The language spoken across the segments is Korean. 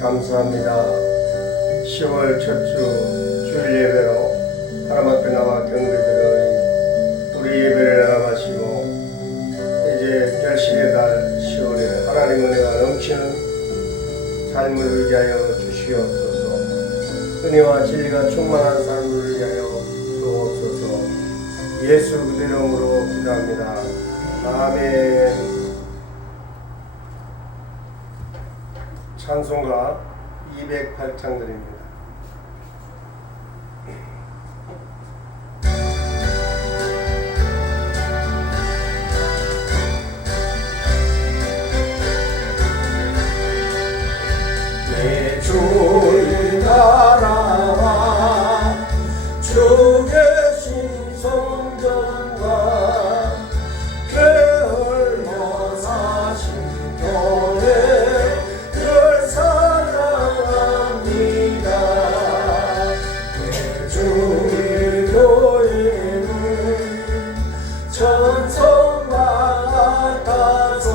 감사합니다. 10월 첫 주 주일 예배로 하나님 앞에 나와 경배드리니 우리 예배를 나가시고 이제 결실의 달 10월에 하나님 은혜가 넘치는 삶을 위하여 주시옵소서. 은혜와 진리가 충만한 삶을 위하여 주옵소서. 예수 그리스도 이름으로 기도합니다. 아멘. 찬송가 208장 드립니다. 내 주 나라와 주 계신 성전과 게을러 사신 교회 늘 사랑합니다. 내 주의 교회는 천성과 같아서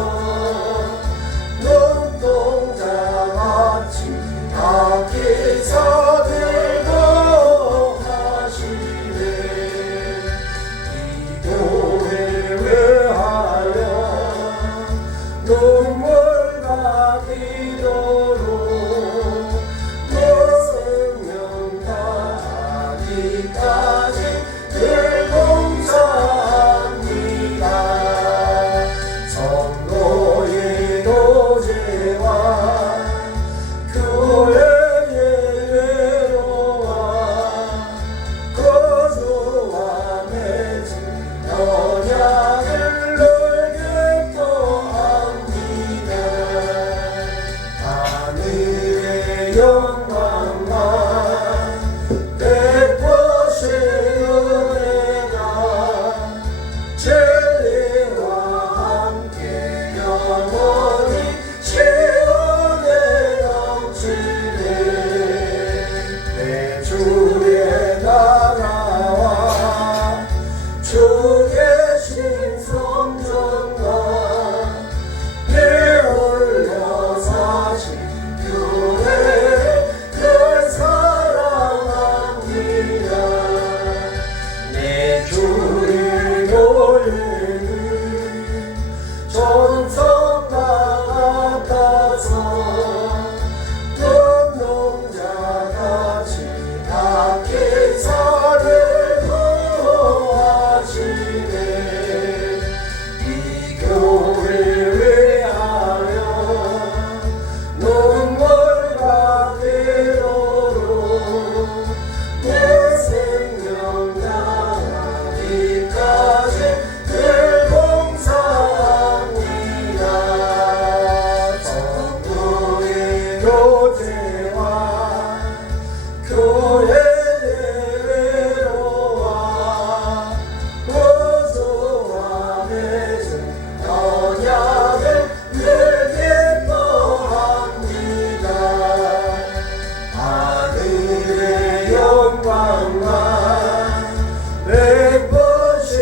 밖에서 들고 하시네. 이 교회를 위하여 눈물과 기도로 내 생명 다하기까지 늘 봉사합니다. 성도의 도제와 교회의 외로와 거주와 맺은 언약을 늘 기뻐합니다. 하늘의 영광과 베푸신 은혜가 진리와 함께 영원히 내 주의 나라와 주 계신 성전과 게을러 사신 교회 늘 사랑합니다. 내 주의 교회는 전성과 같아서 밖에서를 구하시네. 이 교회를 위하여 눈물과 기도로 내 생명 다하기까지 늘 봉사합니다. 성도의 교제와 교회의 외로와 거주와 맺은 언약을 늘 기뻐합니다. 하늘의 영광과 베푸신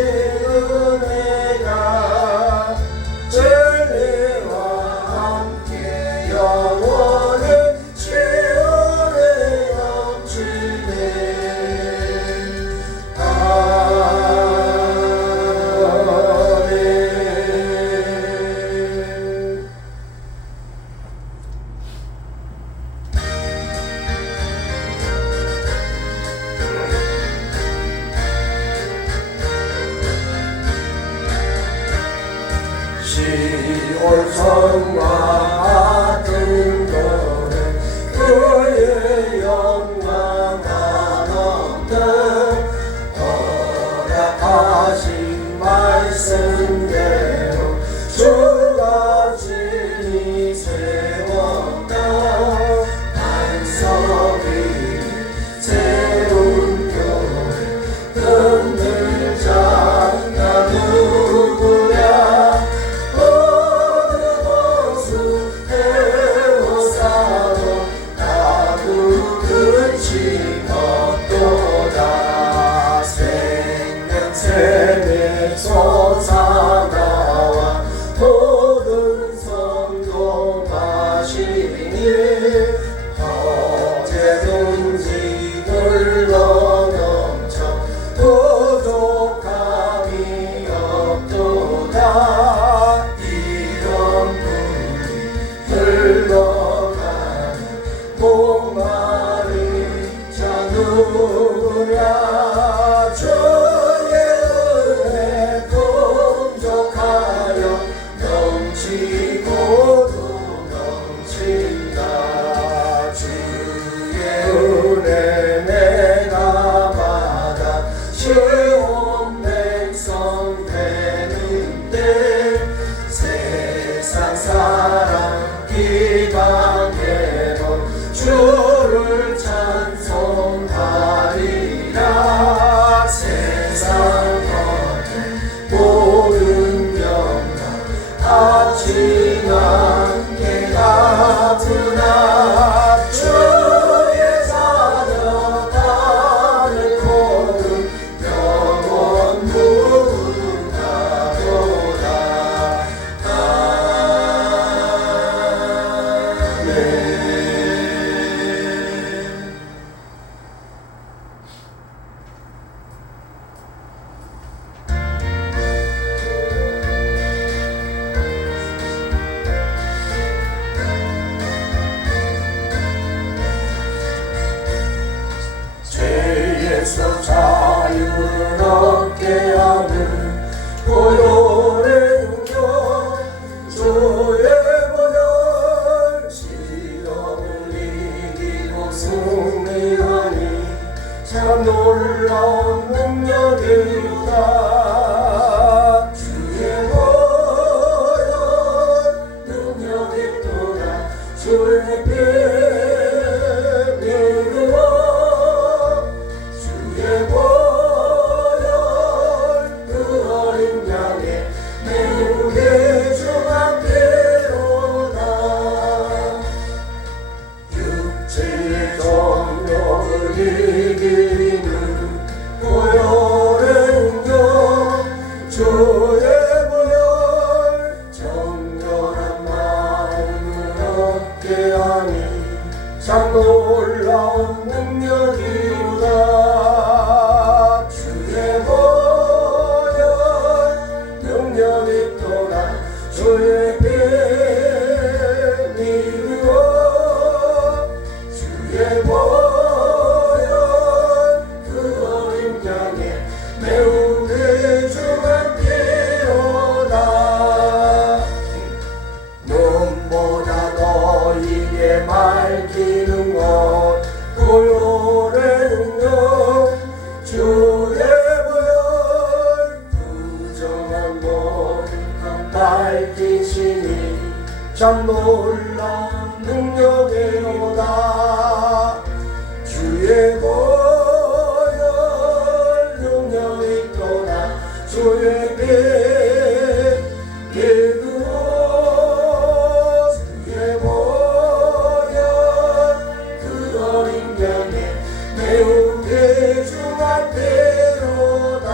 은혜가 진리와 함께 영원히 시온성과 같은 노래 그의 영광과 넘는 허락하신 말씀대로 주가 진히 세웠다. 반석이 새로운 교회 흔들자 나 누구야. 생명 세대 솟아 밝히시니 참 놀라운 능력이로다. 주의 보혈 능력이 있도다. 주의 피 믿음으로 주의 보혈 그 어린 양의 매우 귀중한 피로다.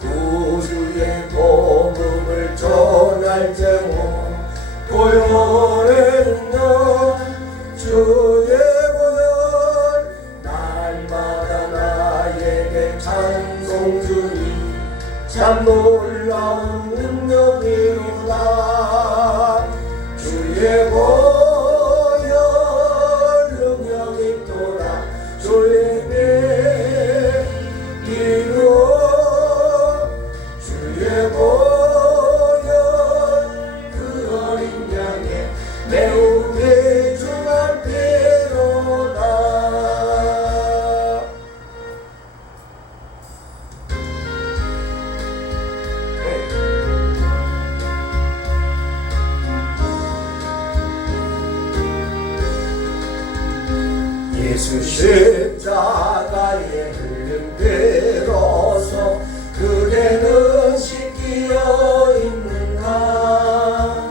구주의 복음을 전할 때모 보혈의 능력 주의 보혈 날마다 나에게 찬송 주니 참 놀라운 능력이로다. 주의 보혈 능력이 있도다. 주의 이로 주의 보혈 그 어린 양의 매우 귀중한 피로다. 예수 십자가에 흘린 피로서 그대는 씻기어 있는가.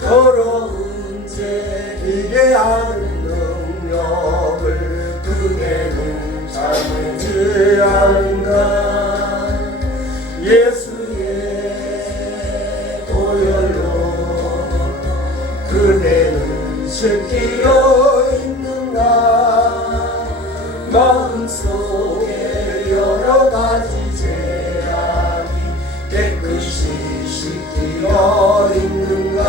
더러운 죄 비례하는 능력을 그대는 참지 않는가. 예수의 보혈로 그대는 씻기어 있는가. 마음속에 여러 가지 죄악이 깨끗이 씻기어 있는가.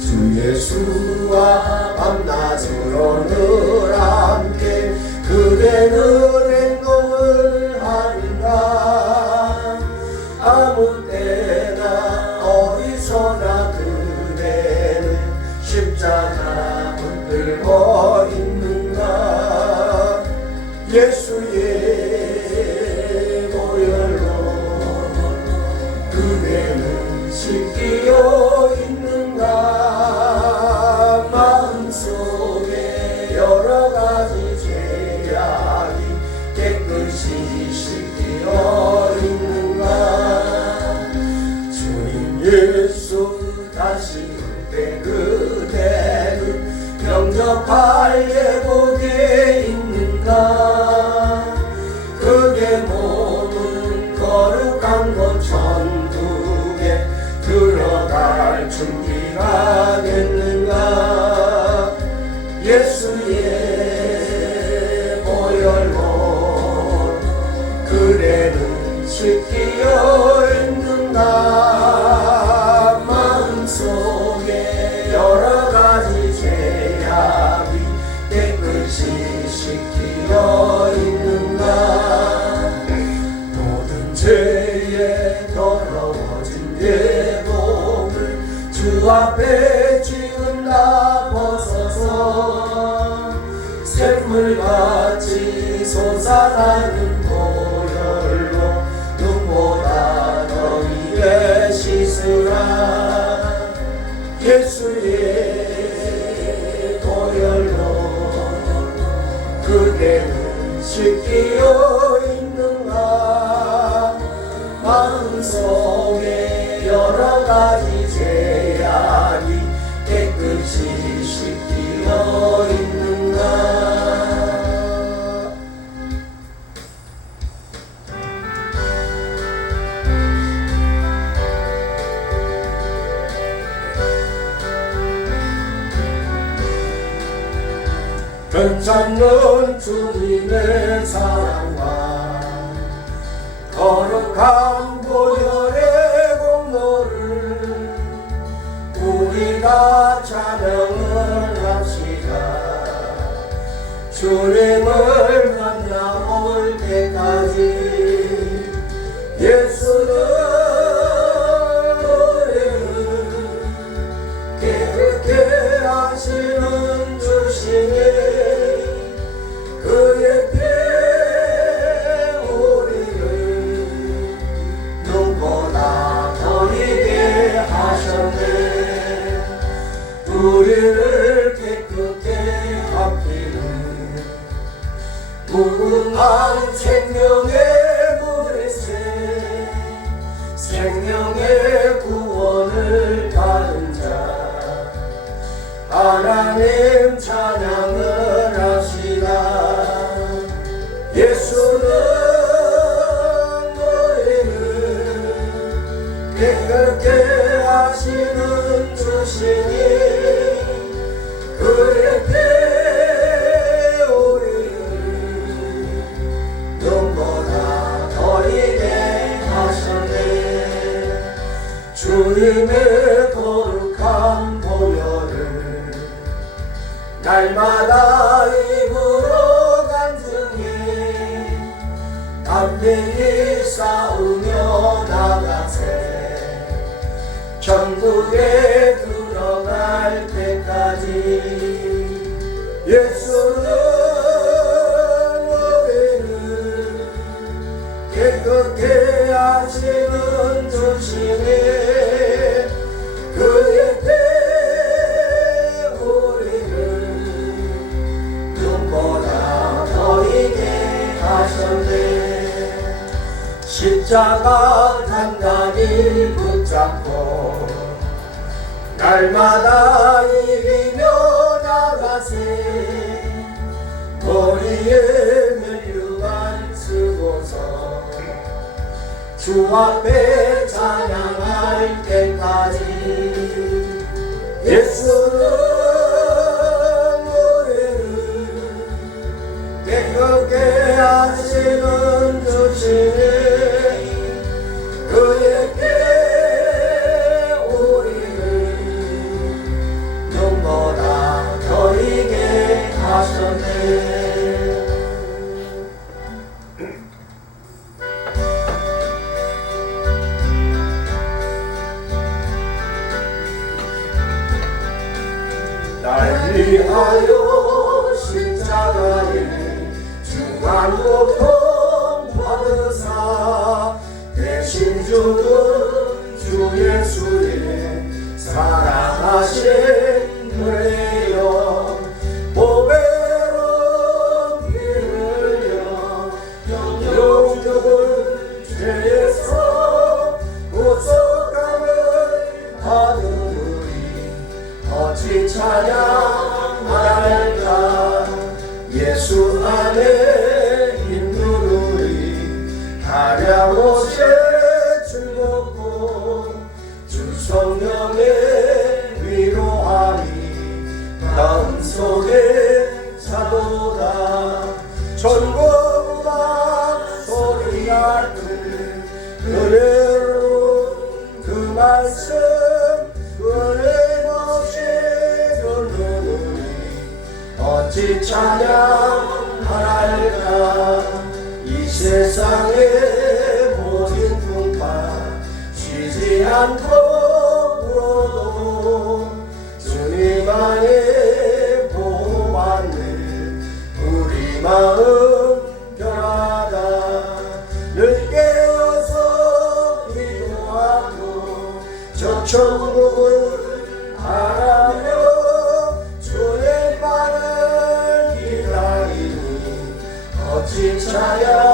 주 예수와 밤낮으로 늘 함께 그대는 행동을 하는가. 아무 때나 어디서나 그대는 십자가 붙들고 있는가. 예수의 보혈로 그대는 씻기어 있는가. 마음속에 여러 가지 죄악이 깨끗이 씻기어 있는가. 주님 예수 다시 올 때 그대는 영접할 예복에 있는가. 그대 몸은 거룩한 곳 천국에 들어갈 준비가 됐는가. 예수의 보혈로 그대는 씻기어 있는가. 마음속에 여러 가지 죄악이 깨끗이 씻기어 있는가. 모든 죄에 더러워진 예복을 주 앞에 지금 다 벗어서 샘물같이 솟아나는 보혈로 눈보다 더 위에 씻으라. 예수의 보혈로 그대는 씻기어 있는가. 마음속에 여러 가지 죄악이 깨끗이 씻기어 있는가. 괜찮는 주님의 사랑과 거룩한 보혈의 공로를 우리가 찬양을 합시다. 주님을 만나올 때까지 예수는 우리를 깨끗게 하시는 주시니 그의 피 우리를 눈보 주시니 그의 때 우리를 눈보다 더 이게 하셨네. 주님의 거룩한 보혈을 날마다 입으로 간증해 담대히 싸우며 나가세. 천국에 들어갈 때까지 예수는 우리를 깨끗게 하시는 주시네. 그의 때 우리를 눈보다 더 이게 하셨네. 십자가 단단히 붙잡고 날마다 이기며 나가세. 머리에 면류관 쓰고서 주 앞에 찬양할 때까지 예수는 우리를 깨끗게 하시는 주시니 그의 께 우리를 눈보다 더 이게 하셨네. 날 위하여 십자가에 중한 고통 받으사 대신 죽은 주 예수의 사랑하신 은혜여 보배로운 피 흘려 영적을 죄에서 구속함을 받은 우리 어찌 찬양할까. 예수 안에 있는 우리 하랴못해 즐겁고 주 성령의 위로함이 마음속에 차도다. 전곡음악 소리 같은 은혜로 그 말씀 끊임없이 듣는 우리 어찌 찬양할까. 이 세상의 모든 풍파 쉬지 않고 울어도 주님 안에 보호받는 우리 마음 변하다. 늘 깨어서 기도하고 저 천국을 바라며 주의 말을 기다리니 어찌 찬양할까.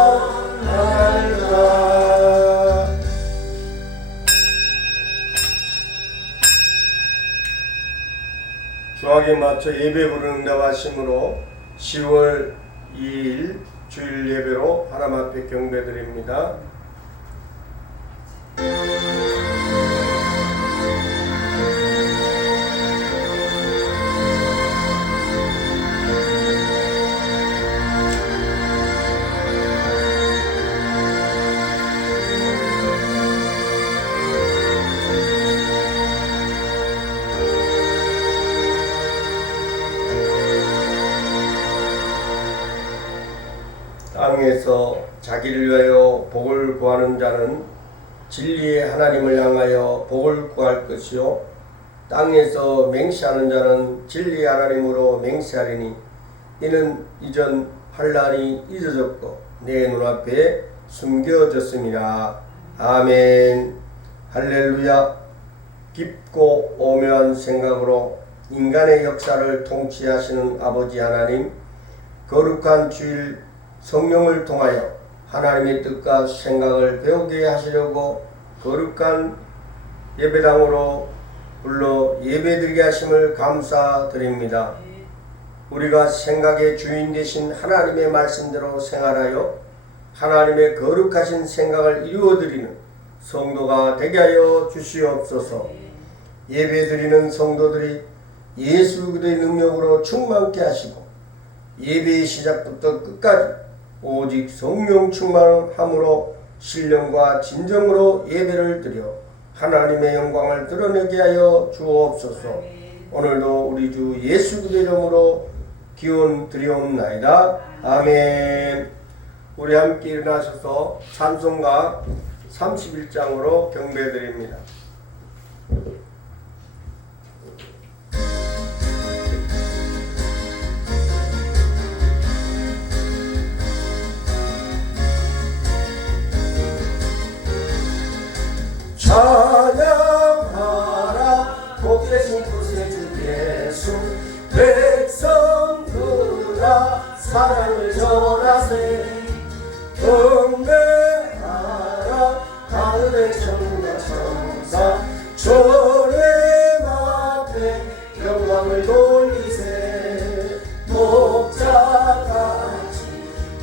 주학에 맞춰 예배 부르는 응답하심으로 10월 2일 주일 예배로 하나님 앞에 경배드립니다. 땅에서 자기를 위하여 복을 구하는 자는 진리의 하나님을 향하여 복을 구할 것이요 땅에서 맹세하는 자는 진리의 하나님으로 맹세하리니 이는 이전 할 날이 잊어졌고 내 눈앞에 숨겨졌습니다. 아멘. 할렐루야. 깊고 오묘한 생각으로 인간의 역사를 통치하시는 아버지 하나님, 거룩한 주일 성령을 통하여 하나님의 뜻과 생각을 배우게 하시려고 거룩한 예배당으로 불러 예배드리게 하심을 감사드립니다. 우리가 생각의 주인 되신 하나님의 말씀대로 생활하여 하나님의 거룩하신 생각을 이루어드리는 성도가 되게 하여 주시옵소서. 예배드리는 성도들이 예수 그리스도의 능력으로 충만케 하시고 예배의 시작부터 끝까지 오직 성령 충만함으로 신령과 진정으로 예배를 드려 하나님의 영광을 드러내게 하여 주옵소서. 오늘도 우리 주 예수 그리스도의 이름으로 기원 드리옵나이다. 아멘. 우리 함께 일어나셔서 찬송가 31장으로 경배드립니다. 찬양하라 복되신 구세주 예수 백성들아 사랑을 전하세 경배하라 하늘의 천과 천사 주님 앞에 영광을 돌리세 목자같이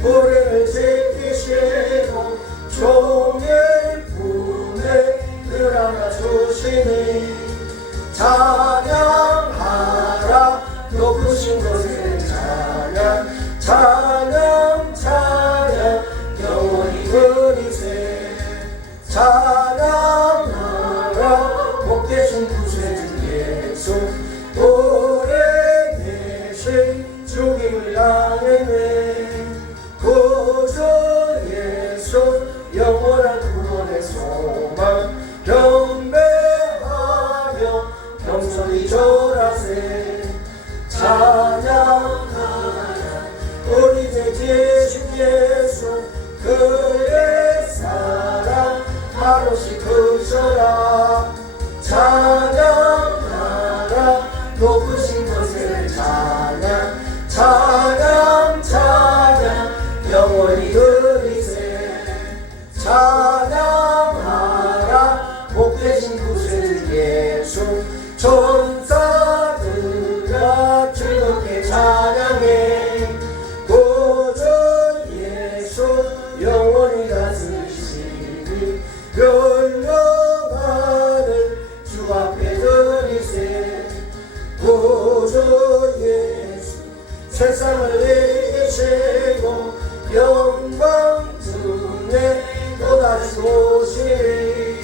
불행을 지키시고 종일 품에 늘 안아주시니 찬양하라 높으신 곳에 찬양 찬양 찬양 영원히 그리세 찬양하라 복되신 구세주 예수 오래 계신 죽임을 당했네 구주 예수 영원한 구원의 소망 경배하며 겸손히 절하세 찬양하라 우리 주 대신 예수 그의 사랑 한없이 크셔라 찬양하라 높으신 곳에 찬양 찬양 찬양 영원히 그리세 찬양하라 복되신 구세주 예수 천사들아 즐겁게 찬양해 구주 예수 영원히 다스리시니 열려가는 주 앞에 드리세 구주 예수 세상을 이기시고 영광 중에 또다시 오시리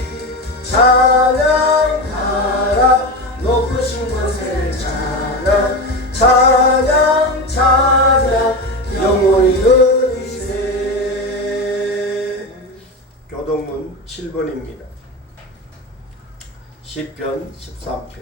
찬양하라 높으신 곳에 찬양 찬양 찬양 영원히 그리세 교동문 7번입니다. 시편 13편.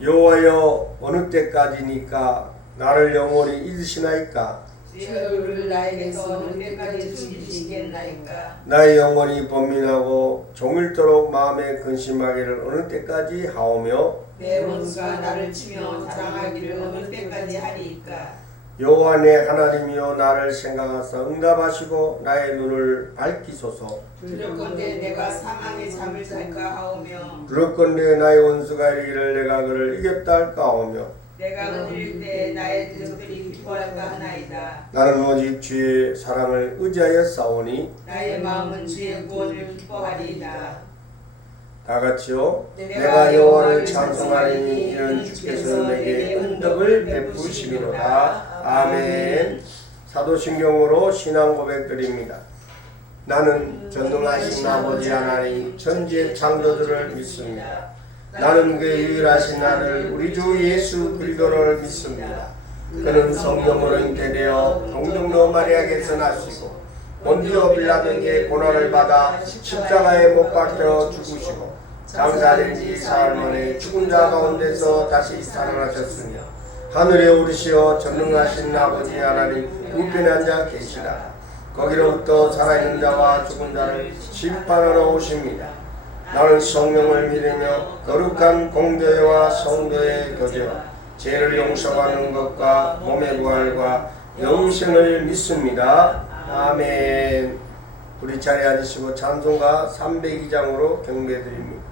여호와여 어느 때까지니까 나를 영원히 잊으시나이까 네 얼굴을 나에게서 어느 때까지 숨기시겠나이까. 나의 영혼이 번민하고 종일토록 마음에 근심하기를 어느 때까지 하오며 내 원수가 나를 치며 자랑하기를 어느 때까지 하리이까. 여호와 내 하나님이여 나를 생각하사 응답하시고 나의 눈을 밝히소서. 두렵건대 내가 사망의 잠을 잘까 하오며 두렵건대 나의 원수가 이르기를 내가 그를 이겼다 할까 하오며 내가 은일 때 나의 대적들이 기뻐할까 하나이다. 나는 오직 주의 사랑을 의지하여 싸우니 나의 마음은 주의 구원을 기뻐하리이다. 다 같이요. 내가 내가 여호와를 찬송하리니 이는 주께서 내게 은덕을 베푸시리로다. 아멘. 사도신경으로 신앙 고백드립니다. 나는 전능하신 아버지 하나님 천지의 창조주를 믿습니다. 나는 그 유일하신 아들 우리 주 예수 그리스도를 믿습니다. 그는 성령으로 잉태되어 동정녀 마리아에게서 나시고 본디오 빌라도에게 고난을 받아 십자가에 못 박혀 죽으시고 장사된 지 사흘 만에 죽은 자 가운데서 다시 살아나셨으며 하늘에 오르시어 전능하신 아버지 하나님 우편에 앉아 계시다. 거기로부터 살아있는 자와 죽은 자를 심판하러 오십니다. 나는 성령을 믿으며 거룩한 공교회와 성도의 교제와 죄를 용서받는 것과 몸의 부활과 영생을 믿습니다. 아멘. 우리 자리에 앉으시고 찬송가 302장으로 경배드립니다.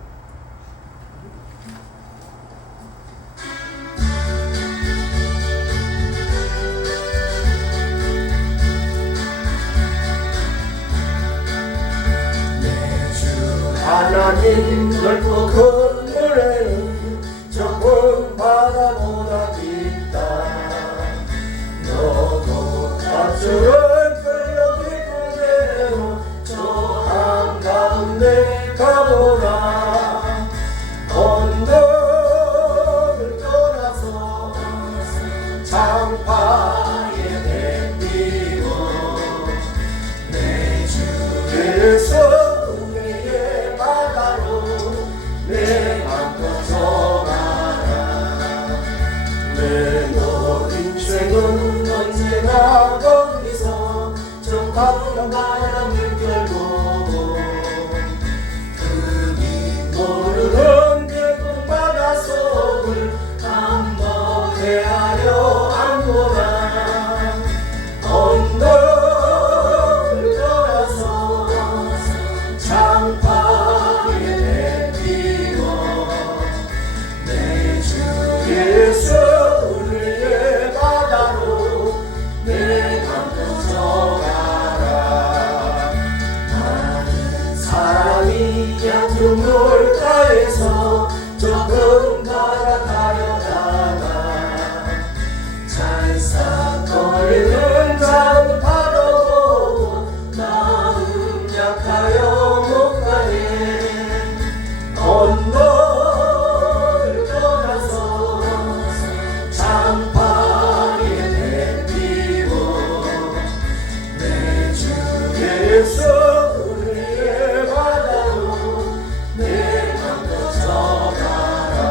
넓고 큰 물에는 좁은 바다보다 깊다. 너도 밧줄을 끌려 깊은 데로 저 한가운데 가보라. 언덕을 떠나서 장파에 내비고 내 주께서 은혜의 바다로 내 맘 뻗어가라. 내 너 인생은 언제나 거기서 저 가쁜 바람을 결고 그리 모르는 깊은 바다 속을 한번 헤아려 안보라. 언덕을 떠나서 장파에 내비고 내 주께서 은혜의 바다로 내 맘 뻗어가라. 많은 사람이 얕은 물가에서 저 큰 바다 가려다가 찰싹거리는 작은 바다 보고 마음 약하여 못 가네. 언덕을 떠나서 장파에 내비고 내 주께서 은혜의 바다로 내 맘 뻗어가라.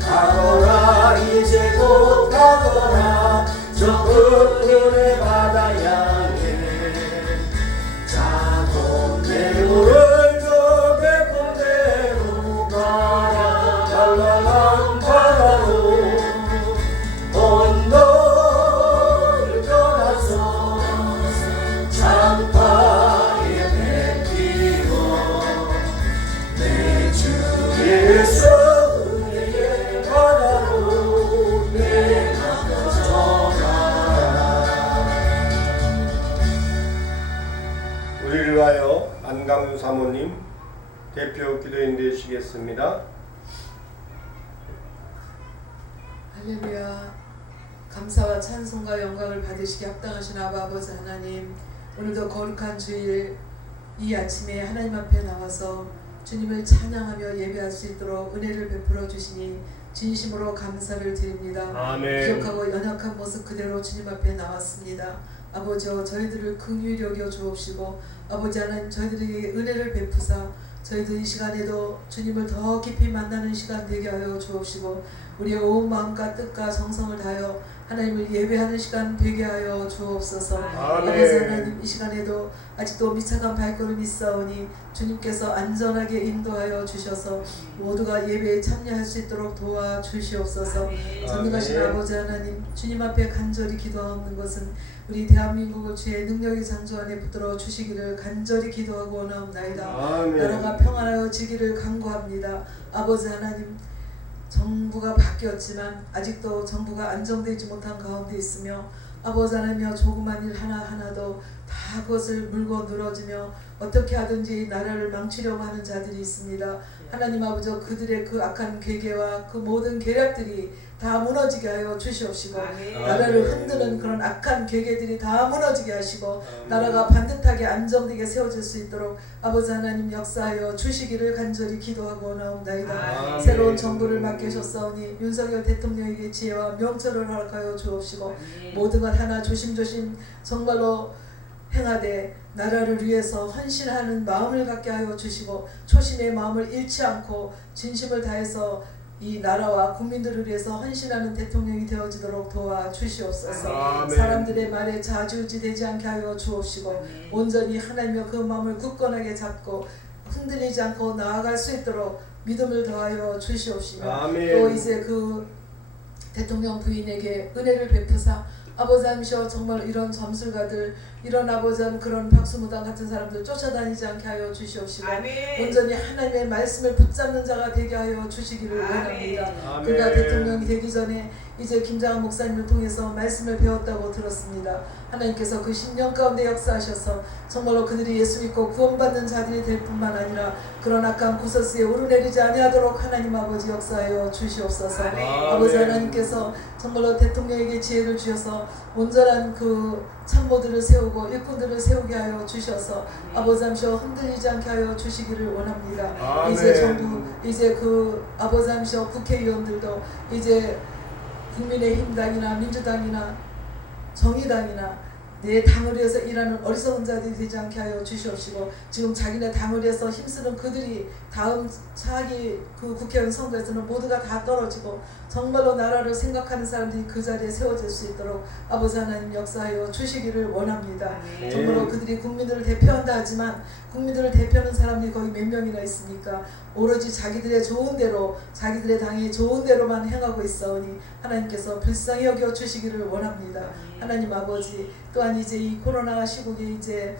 자곡하거라 이제 곧 가거라. 저 큰 은혜 바다 향해 자고 내 물을 저 깊은 데로 가라. 랄랄한 바다로 언덕을 떠나서 장파에 내비고 내 주께서 은혜의 바다로 내 맘 뻗어가라. 우리를 위하여 안강수 사모님 대표 기도인 되시겠습니다. 할렐루야. 감사와 찬송과 영광을 받으시기 합당하신 아버지 하나님, 오늘도 거룩한 주일 이 아침에 하나님 앞에 나와서 주님을 찬양하며 예배할 수 있도록 은혜를 베풀어 주시니 진심으로 감사를 드립니다. 아멘. 부족하고 연약한 모습 그대로 주님 앞에 나왔습니다. 아버지여, 저희들을 긍휼히 여겨 주옵시고 아버지 하나님, 저희들에게 은혜를 베푸사 저희들 이 시간에도 주님을 더 깊이 만나는 시간 되게 하여 주옵시고 우리의 온 마음과 뜻과 정성을 다하여 하나님을 예배하는 시간 되게 하여 주옵소서. 아멘. 아버지 하나님, 이 시간에도 아직도 미착한 발걸음이 있사오니 주님께서 안전하게 인도하여 주셔서 모두가 예배에 참여할 수 있도록 도와주시옵소서. 전능하신 아멘. 아버지 하나님, 주님 앞에 간절히 기도하는 것은 우리 대한민국을 주의 능력의 창조 안에 붙들어 주시기를 간절히 기도하고 원하옵나이다. 아멘. 나라가 평안하여지기를 간구합니다. 아버지 하나님, 정부가 바뀌었지만 아직도 정부가 안정되지 못한 가운데 있으며 아버지 하나님여, 조그만 일 하나하나도 다 그것을 물고 늘어지며 어떻게 하든지 나라를 망치려고 하는 자들이 있습니다. 하나님 아버지, 그들의 그 악한 계계와 그 모든 계략들이 다 무너지게 하여 주시옵시고 나라를 흔드는 그런 악한 계계들이 다 무너지게 하시고 나라가 반듯하게 안정되게 세워질 수 있도록 아버지 하나님 역사하여 주시기를 간절히 기도하고 나옵나이다. 새로운 정부를 맡기셨사오니 윤석열 대통령에게 지혜와 명철을 허락하여 주옵시고 모든 것 하나 조심조심 정말로 행하되 나라를 위해서 헌신하는 마음을 갖게 하여 주시고 초심의 마음을 잃지 않고 진심을 다해서 이 나라와 국민들을 위해서 헌신하는 대통령이 되어지도록 도와주시옵소서. 아멘. 사람들의 말에 좌지우지되지 않게 하여 주옵시고 온전히 하나님의 그 마음을 굳건하게 잡고 흔들리지 않고 나아갈 수 있도록 믿음을 더하여 주시옵시며 아멘. 또 이제 그 대통령 부인에게 은혜를 베푸사 아버지 하나님이여, 정말 이런 점술가들 이런 아버지 하나님 그런 박수무당 같은 사람들 쫓아다니지 않게 하여 주시옵시고 아멘. 온전히 하나님의 말씀을 붙잡는 자가 되게 하여 주시기를 원합니다. 아멘. 그가 대통령이 되기 전에 이제 김장한 목사님을 통해서 말씀을 배웠다고 들었습니다. 하나님께서 그 10년 가운데 역사하셔서 정말로 그들이 예수 믿고 구원받는 자들이 될 뿐만 아니라 그런 악한 구설수에 오르내리지 아니하도록 하나님 아버지 역사하여 주시옵소서. 아멘. 아버지 하나님께서 정말로 대통령에게 지혜를 주셔서 온전한 그 참모들을 세우고 일꾼들을 세우게 하여 주셔서 아버지 함시오 흔들리지 않게 하여 주시기를 원합니다. 아멘. 이제 정부 이제 그 아버지 함시오 국회의원들도 이제 국민의힘당이나 민주당이나 정의당이나 내 당을 위해서 일하는 어리석은 자들이 되지 않게 하여 주시옵시고 지금 자기네 당을 위해서 힘쓰는 그들이 다음 차기 그 국회의원 선거에서는 모두가 다 떨어지고 정말로 나라를 생각하는 사람들이 그 자리에 세워질 수 있도록 아버지 하나님 역사하여 주시기를 원합니다. 아멘. 정말로 그들이 국민들을 대표한다 하지만 국민들을 대표하는 사람들이 거의 몇 명이나 있습니까? 오로지 자기들의 좋은 대로 자기들의 당이 좋은 대로만 행하고 있사오니 하나님께서 불쌍히 여겨 주시기를 원합니다. 하나님 아버지 또한 이제 이 코로나 시국이 이제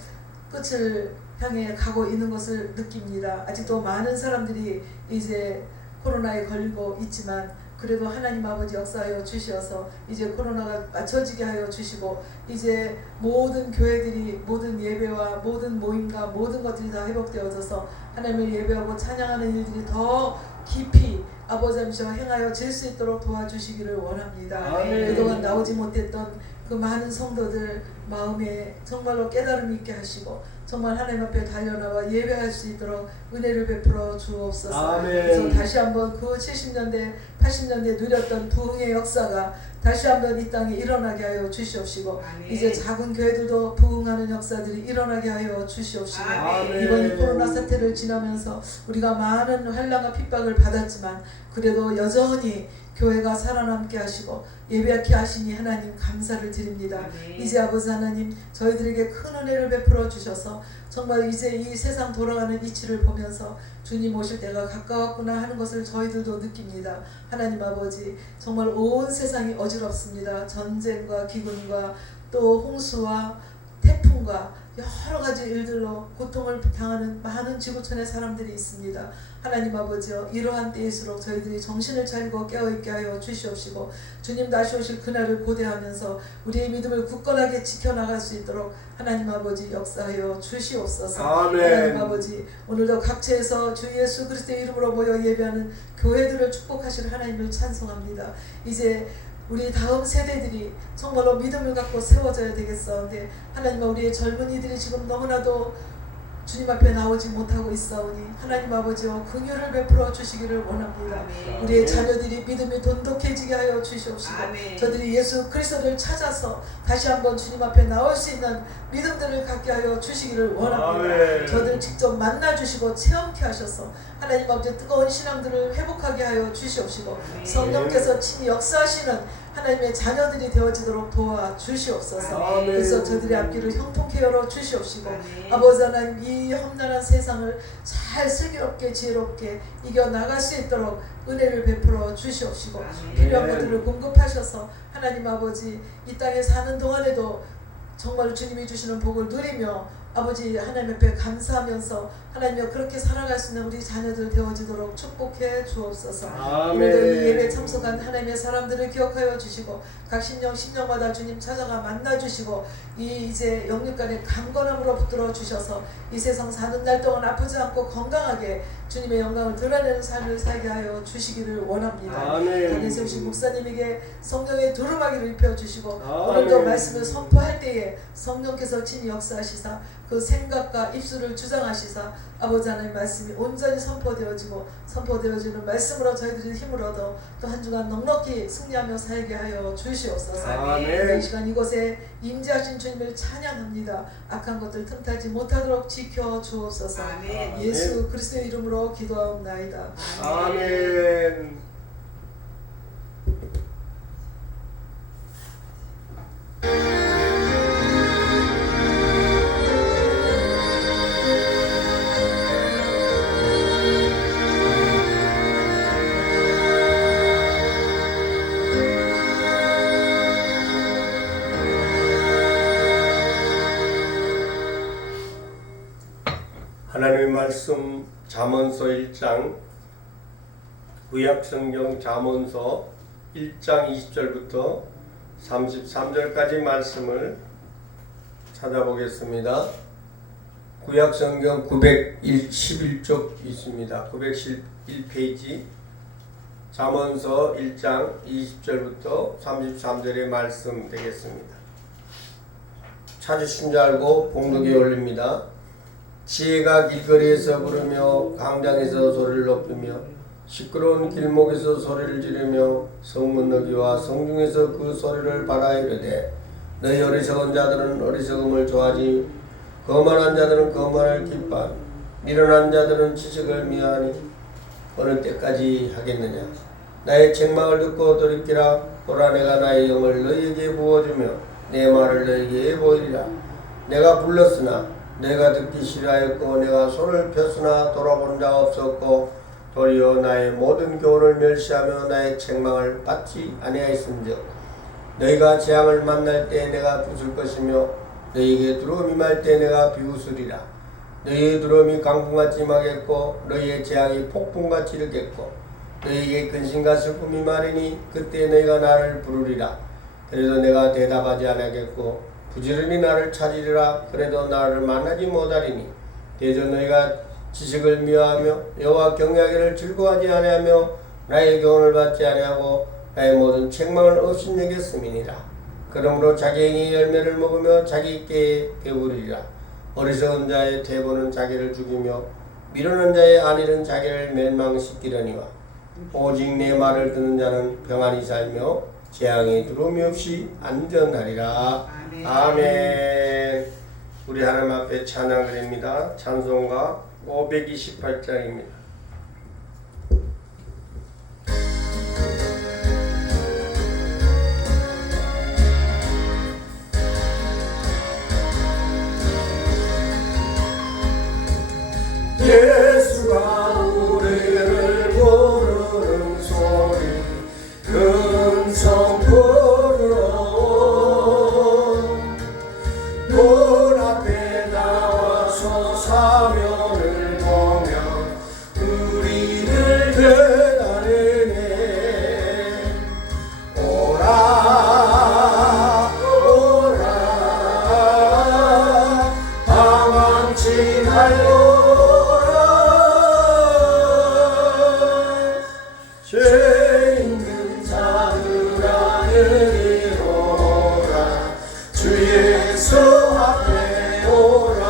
끝을 향해 가고 있는 것을 느낍니다. 아직도 많은 사람들이 이제 코로나에 걸리고 있지만 그래도 하나님 아버지 역사하여 주셔서 이제 코로나가 맞춰지게 하여 주시고 이제 모든 교회들이 모든 예배와 모든 모임과 모든 것들이 다 회복되어져서 하나님을 예배하고 찬양하는 일들이 더 깊이 아버지 함시와 행하여 질 수 있도록 도와주시기를 원합니다. 아멘. 그동안 나오지 못했던 그 많은 성도들 마음에 정말로 깨달음 있게 하시고 정말 하나님 앞에 달려나와 예배할 수 있도록 은혜를 베풀어 주옵소서. 아멘. 그래서 다시 한번 그 70년대 80년대 누렸던 부흥의 역사가 다시 한번 이 땅에 일어나게 하여 주시옵시고 아멘. 이제 작은 교회들도 부흥하는 역사들이 일어나게 하여 주시옵시고 아멘. 이번 이 코로나 사태를 지나면서 우리가 많은 환난과 핍박을 받았지만 그래도 여전히 교회가 살아남게 하시고 예배하게 하시니 하나님 감사를 드립니다. 아멘. 이제 아버지 하나님 저희들에게 큰 은혜를 베풀어 주셔서 정말 이제 이 세상 돌아가는 이치를 보면서 주님 오실 때가 가까웠구나 하는 것을 저희들도 느낍니다. 하나님 아버지 정말 온 세상이 어지럽습니다. 전쟁과 기근과 또 홍수와 태풍과 여러 가지 일들로 고통을 당하는 많은 지구촌의 사람들이 있습니다. 하나님 아버지여 이러한 때일수록 저희들이 정신을 차리고 깨어있게 하여 주시옵시고 주님 다시 오실 그날을 고대하면서 우리의 믿음을 굳건하게 지켜나갈 수 있도록 하나님 아버지 역사하여 주시옵소서. 아멘. 하나님 아버지 오늘도 각처에서 주 예수 그리스도의 이름으로 모여 예배하는 교회들을 축복하실 하나님을 찬송합니다. 이제 우리 다음 세대들이 정말로 믿음을 갖고 세워져야 되겠사온데 하나님 우리의 젊은이들이 지금 너무나도 주님 앞에 나오지 못하고 있사오니 하나님 아버지여 긍휼을 베풀어 주시기를 원합니다. 아멘. 우리의 자녀들이 믿음이 돈독해지게 하여 주시옵시고 아멘. 저들이 예수 그리스도를 찾아서 다시 한번 주님 앞에 나올 수 있는 믿음들을 갖게 하여 주시기를 원합니다. 아멘. 저들 직접 만나 주시고 체험케 하셔서 하나님 아버지 뜨거운 신앙들을 회복하게 하여 주시옵시고 아멘. 성령께서 친히 역사하시는 하나님의 자녀들이 되어지도록 도와주시옵소서. 아멘. 그래서 저들의 앞길을 형통케 열어 주시옵시고 아멘. 아버지 하나님 이 험난한 세상을 잘 슬기롭게 지혜롭게 이겨나갈 수 있도록 은혜를 베풀어 주시옵시고 아멘. 필요한 것들을 공급하셔서 하나님 아버지 이 땅에 사는 동안에도 정말 주님이 주시는 복을 누리며 아버지 하나님 앞에 감사하면서 하나님여 그렇게 살아갈 수 있는 우리 자녀들 되어지도록 축복해 주옵소서. 아멘. 오늘도 이 예배 참석한 하나님의 사람들을 기억하여 주시고 각 신령마다 주님 찾아가 만나 주시고 이 이제 영육간의 강건함으로 붙들어 주셔서 이 세상 사는 날 동안 아프지 않고 건강하게 주님의 영광을 드러내는 삶을 살게 하여 주시기를 원합니다. 아멘. 단에 세우신 목사님에게 성령의 두루마기를 입혀주시고 아멘. 오늘도 말씀을 선포할 때에 성령께서 친히 역사하시사 그 생각과 입술을 주장하시사 아버지 하나님 말씀이 온전히 선포되어지는 말씀으로 저희들이 힘을 얻어 또 한 주간 넉넉히 승리하며 살게 하여 주시옵소서. 아멘. 이 시간 이곳에 임재하신 주님을 찬양합니다. 악한 것들 틈타지 못하도록 지켜 주옵소서. 아멘. 예수 그리스도의 이름으로 기도하옵나이다. 아멘. 말씀 잠언서 1장 구약성경 잠언서 1장 20절부터 33절까지 말씀을 찾아보겠습니다. 구약성경 911쪽 있습니다. 911페이지 잠언서 1장 20절부터 33절의 말씀 되겠습니다. 찾으신 줄 알고 봉독에 올립니다. 지혜가 길거리에서 부르며 광장에서 소리를 높이며 시끄러운 길목에서 소리를 지르며 성문너기와 성중에서 그 소리를 바라 이르되 너희 어리석은 자들은 어리석음을 좋아하지 거만한 자들은 거만을 기뻐하니 미련한 자들은 지식을 미워하니 어느 때까지 하겠느냐. 나의 책망을 듣고 돌이키라. 보라 내가 나의 영을 너희에게 부어주며 내 말을 너희에게 보이리라. 내가 불렀으나 내가 듣기 싫어하였고 내가 손을 폈으나 돌아본 자가 없었고 도리어 나의 모든 교훈을 멸시하며 나의 책망을 받지 아니하였은즉 너희가 재앙을 만날 때 내가 부술 것이며 너희에게 두려움이 말 때 내가 비웃으리라. 너희의 두려움이 강풍같이 임하겠고 너희의 재앙이 폭풍같이 일겠고 너희에게 근심과 슬픔이 말이니 그때 너희가 나를 부르리라. 그래도 내가 대답하지 아니하겠고 부지런히 나를 찾으리라. 그래도 나를 만나지 못하리니 대저 너희가 지식을 미워하며 여호와 경외하기를 즐거워하지 아니하며 나의 교훈을 받지 아니하고 나의 모든 책망을 없인 여겼음이니라. 그러므로 자기 행위의 열매를 먹으며 자기 꾀에 배부르리라. 어리석은 자의 태보는 자기를 죽이며 미루는 자의 안일은 자기를 멸망시키려니와 오직 내 말을 듣는 자는 평안히 살며 재앙에 두려움이 없이 안전하리라. 아멘. 우리 하나님 앞에 찬양 드립니다. 찬송가 528장입니다. 예수가 우리를 부르는 소리 음성 부르러 문 앞에 나와서 사명을 보며 우리를 대하르네. 오라 오라 방황치 말고 죄 있는 자들아 이리오라. 주 예수 앞에 오라.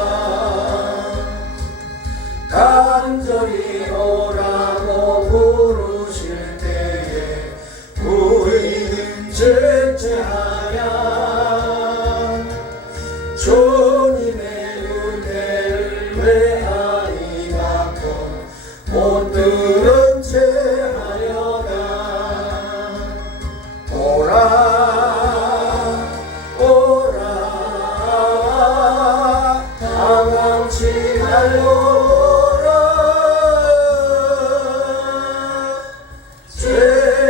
간절히 오라고 부르실 때에 우리는 제체하야. 주님의 은혜를 외하이 받고 못 들은 채 오라 오라 방황치 말고 오라. 죄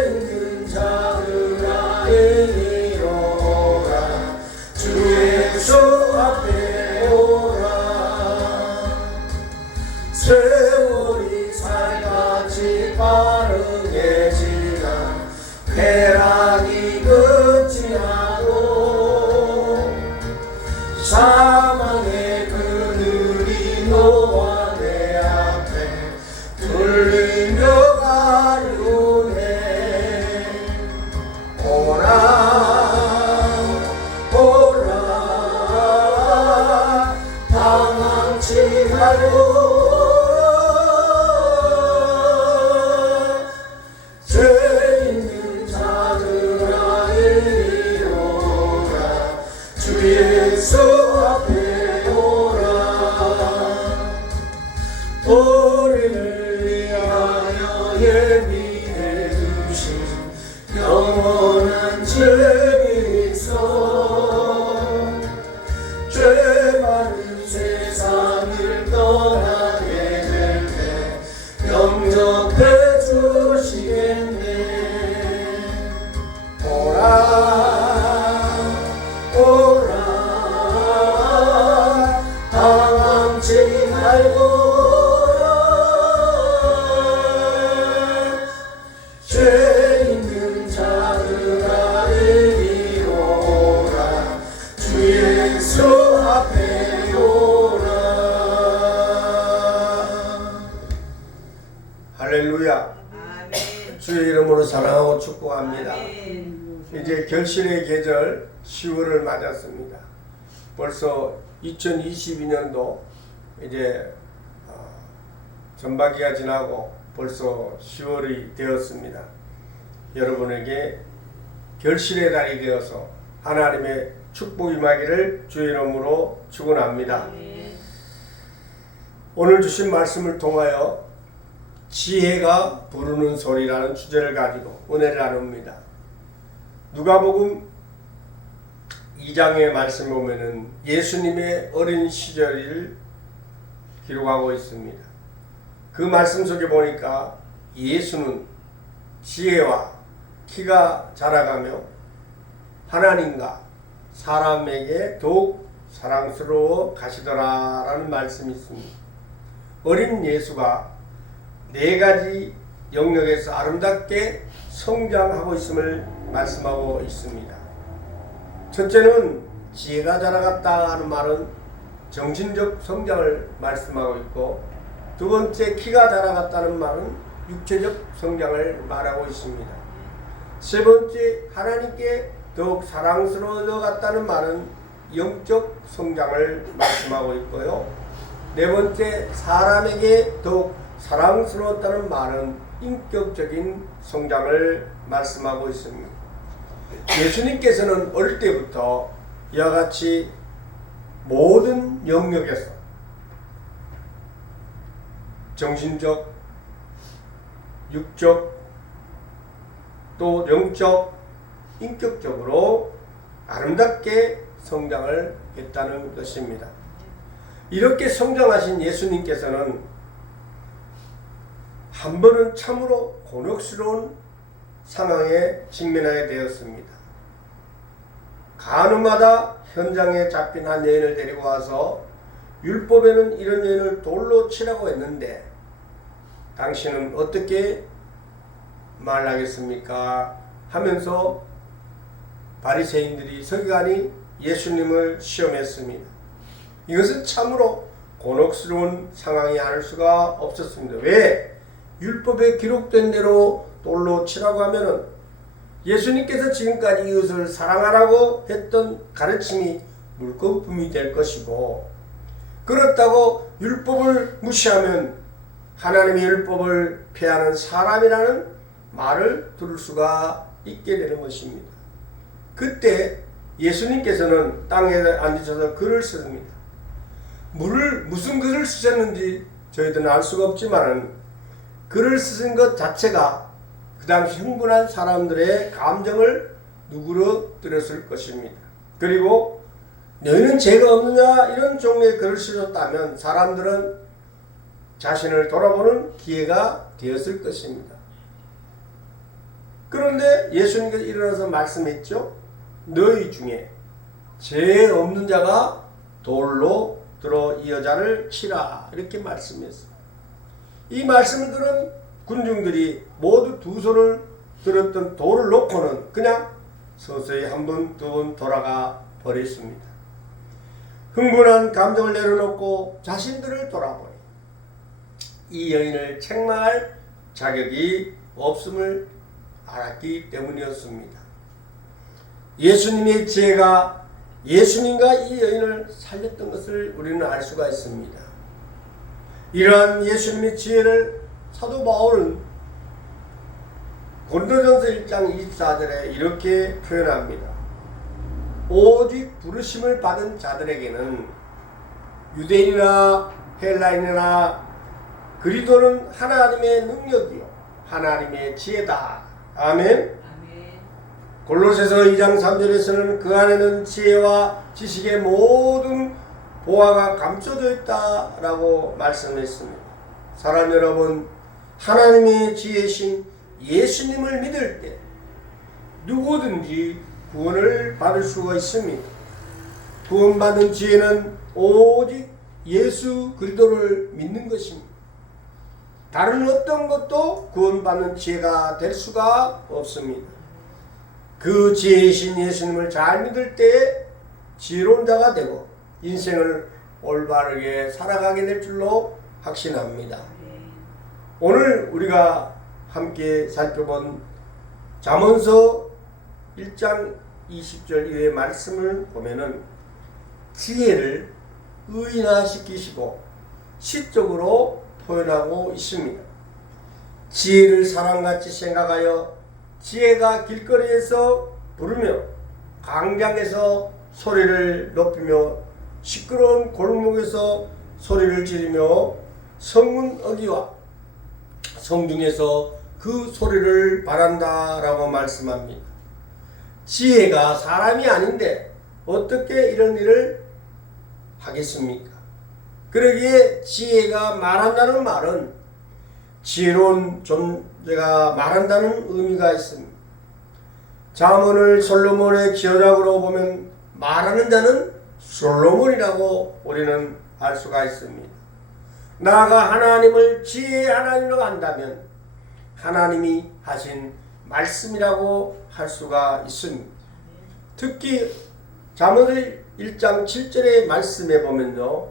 있는 자들아 이리로 오라. 주 예수 앞에 오라. 세월이 살같이 빠르게 지나 쾌락이 끝이하고 사망의 그늘이 너와 내 앞에 둘리며 가려네. 오라 오라 방황치 말고 예수 앞에 오라. 우리를 위하여 예비해 두신 영원한 집이 있어. 죄 많은 세상을 떠나게 될 때 영접해 주시겠네. 오라 오라 방황치 말고 주의 이름으로 사랑하고 축복합니다. 아멘. 이제 결실의 계절 10월을 맞았습니다. 벌써 2022년도 이제 전반기가 지나고 벌써 10월이 되었습니다. 여러분에게 결실의 달이 되어서 하나님의 축복 임하기를 주의 이름으로 축원합니다. 아멘. 오늘 주신 말씀을 통하여 지혜가 부르는 소리라는 주제를 가지고 은혜를 나눕니다. 누가복음 2장의 말씀 보면은 예수님의 어린 시절을 기록하고 있습니다. 그 말씀 속에 보니까 예수는 지혜와 키가 자라가며 하나님과 사람에게 더욱 사랑스러워 가시더라라는 말씀이 있습니다. 어린 예수가 4가지 영역에서 아름답게 성장하고 있음을 말씀하고 있습니다. 첫째는 지혜가 자라갔다 하는 말은 정신적 성장을 말씀하고 있고, 두 번째 키가 자라갔다는 말은 육체적 성장을 말하고 있습니다. 세 번째 하나님께 더욱 사랑스러워져 갔다는 말은 영적 성장을 말씀하고 있고요. 네 번째 사람에게 더욱 사랑스러웠다는 말은 인격적인 성장을 말씀하고 있습니다. 예수님께서는 어릴 때부터 이와 같이 모든 영역에서 정신적, 육적, 또 영적, 인격적으로 아름답게 성장을 했다는 것입니다. 이렇게 성장하신 예수님께서는 한 번은 참으로 곤혹스러운 상황에 직면하게 되었습니다. 간혹마다 현장에 잡힌 한 여인을 데리고 와서 율법에는 이런 여인을 돌로 치라고 했는데 당신은 어떻게 말하겠습니까? 하면서 바리새인들이 서기관이 예수님을 시험했습니다. 이것은 참으로 곤혹스러운 상황이 아닐 수가 없었습니다. 왜? 율법에 기록된 대로 돌로 치라고 하면은 예수님께서 지금까지 이웃을 사랑하라고 했던 가르침이 물거품이 될 것이고, 그렇다고 율법을 무시하면 하나님의 율법을 폐하는 사람이라는 말을 들을 수가 있게 되는 것입니다. 그때 예수님께서는 땅에 앉으셔서 글을 쓰십니다. 무슨 글을 쓰셨는지 저희들은 알 수가 없지만 글을 쓰신 것 자체가 그 당시 흥분한 사람들의 감정을 누그러뜨렸을 것입니다. 그리고 너희는 죄가 없느냐 이런 종류의 글을 쓰셨다면 사람들은 자신을 돌아보는 기회가 되었을 것입니다. 그런데 예수님께서 일어나서 말씀했죠. 너희 중에 죄 없는 자가 돌로 들어 이 여자를 치라 이렇게 말씀했어요. 이 말씀을 들은 군중들이 모두 두 손을 들었던 돌을 놓고는 그냥 서서히 한 번, 두 번 돌아가 버렸습니다. 흥분한 감정을 내려놓고 자신들을 돌아보니 이 여인을 책망할 자격이 없음을 알았기 때문이었습니다. 예수님의 지혜가 예수님과 이 여인을 살렸던 것을 우리는 알 수가 있습니다. 이러한 예수님의 지혜를 사도 바울은 고린도전서 1장 24절에 이렇게 표현합니다. 오직 부르심을 받은 자들에게는 유대인이나 헬라인이나 그리스도는 하나님의 능력이요 하나님의 지혜다. 아멘. 아멘. 골로새서 2장 3절에서는 그 안에는 지혜와 지식의 모든 보화가 감춰져 있다라고 말씀했습니다. 사랑하는 여러분, 하나님의 지혜신 예수님을 믿을 때 누구든지 구원을 받을 수가 있습니다. 구원받는 지혜는 오직 예수 그리스도를 믿는 것입니다. 다른 어떤 것도 구원받는 지혜가 될 수가 없습니다. 그 지혜이신 예수님을 잘 믿을 때에 지혜로운 자가 되고 인생을 올바르게 살아가게 될 줄로 확신합니다. 오늘 우리가 함께 살펴본 잠언서 1장 20절 이후의 말씀을 보면은 지혜를 의인화시키시고 시적으로 표현하고 있습니다. 지혜를 사람같이 생각하여 지혜가 길거리에서 부르며 광장에서 소리를 높이며 시끄러운 골목에서 소리를 지르며 성문 어귀와 성중에서 그 소리를 바란다라고 말씀합니다. 지혜가 사람이 아닌데 어떻게 이런 일을 하겠습니까? 그러기에 지혜가 말한다는 말은 지혜로운 존재가 말한다는 의미가 있습니다. 잠언을 솔로몬의 지어작으로 보면 말하는 자는 솔로몬이라고 우리는 알 수가 있습니다. 나아가 하나님을 지혜의 하나님으로 한다면 하나님이 하신 말씀이라고 할 수가 있습니다. 특히 잠언의 1장 7절의 말씀에 보면요,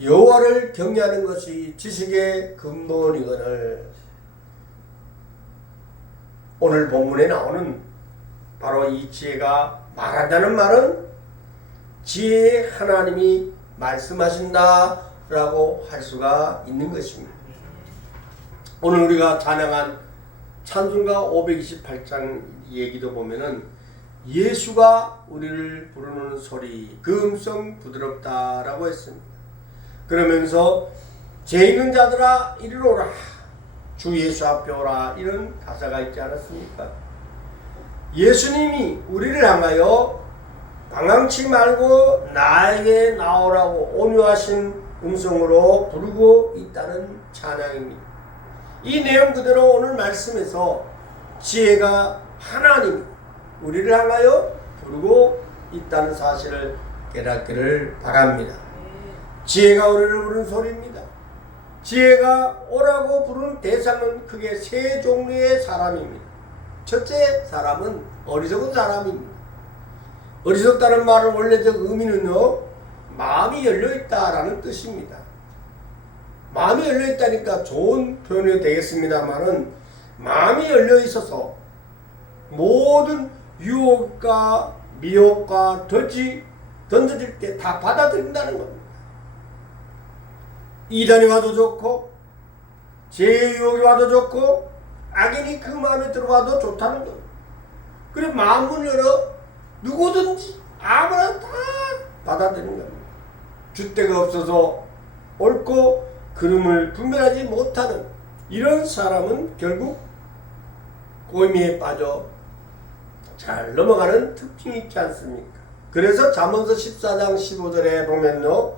여호와를 경외하는 것이 지식의 근본이거늘. 오늘 본문에 나오는 바로 이 지혜가 말한다는 말은 지혜의 하나님이 말씀하신다라고 할 수가 있는 것입니다. 오늘 우리가 찬양한 찬송가 528장 얘기도 보면은 예수가 우리를 부르는 소리 그 음성 부드럽다라고 했습니다. 그러면서 죄 있는 자들아 이리로 오라 주 예수 앞에 오라 이런 가사가 있지 않았습니까? 예수님이 우리를 향하여 방황치 말고 나에게 나오라고 온유하신 음성으로 부르고 있다는 찬양입니다. 이 내용 그대로 오늘 말씀에서 지혜가 하나님이 우리를 향하여 부르고 있다는 사실을 깨닫기를 바랍니다. 지혜가 우리를 부르는 소리입니다. 지혜가 오라고 부르는 대상은 크게 세 종류의 사람입니다. 첫째 사람은 어리석은 사람입니다. 어리석다는 말은 원래적 의미는요, 마음이 열려있다라는 뜻입니다. 마음이 열려있다니까 좋은 표현이 되겠습니다만은 마음이 열려있어서 모든 유혹과 미혹과 던져질 때 다 받아들인다는 겁니다. 이단이 와도 좋고 죄의 유혹이 와도 좋고 악인이 그 마음에 들어와도 좋다는 겁니다. 그리고 마음을 열어 누구든지 아무나 다 받아들이는 겁니다. 줏대가 없어서 옳고 그름을 분별하지 못하는 이런 사람은 결국 고미에 빠져 잘 넘어가는 특징이 있지 않습니까? 그래서 잠언서 14장 15절에 보면요,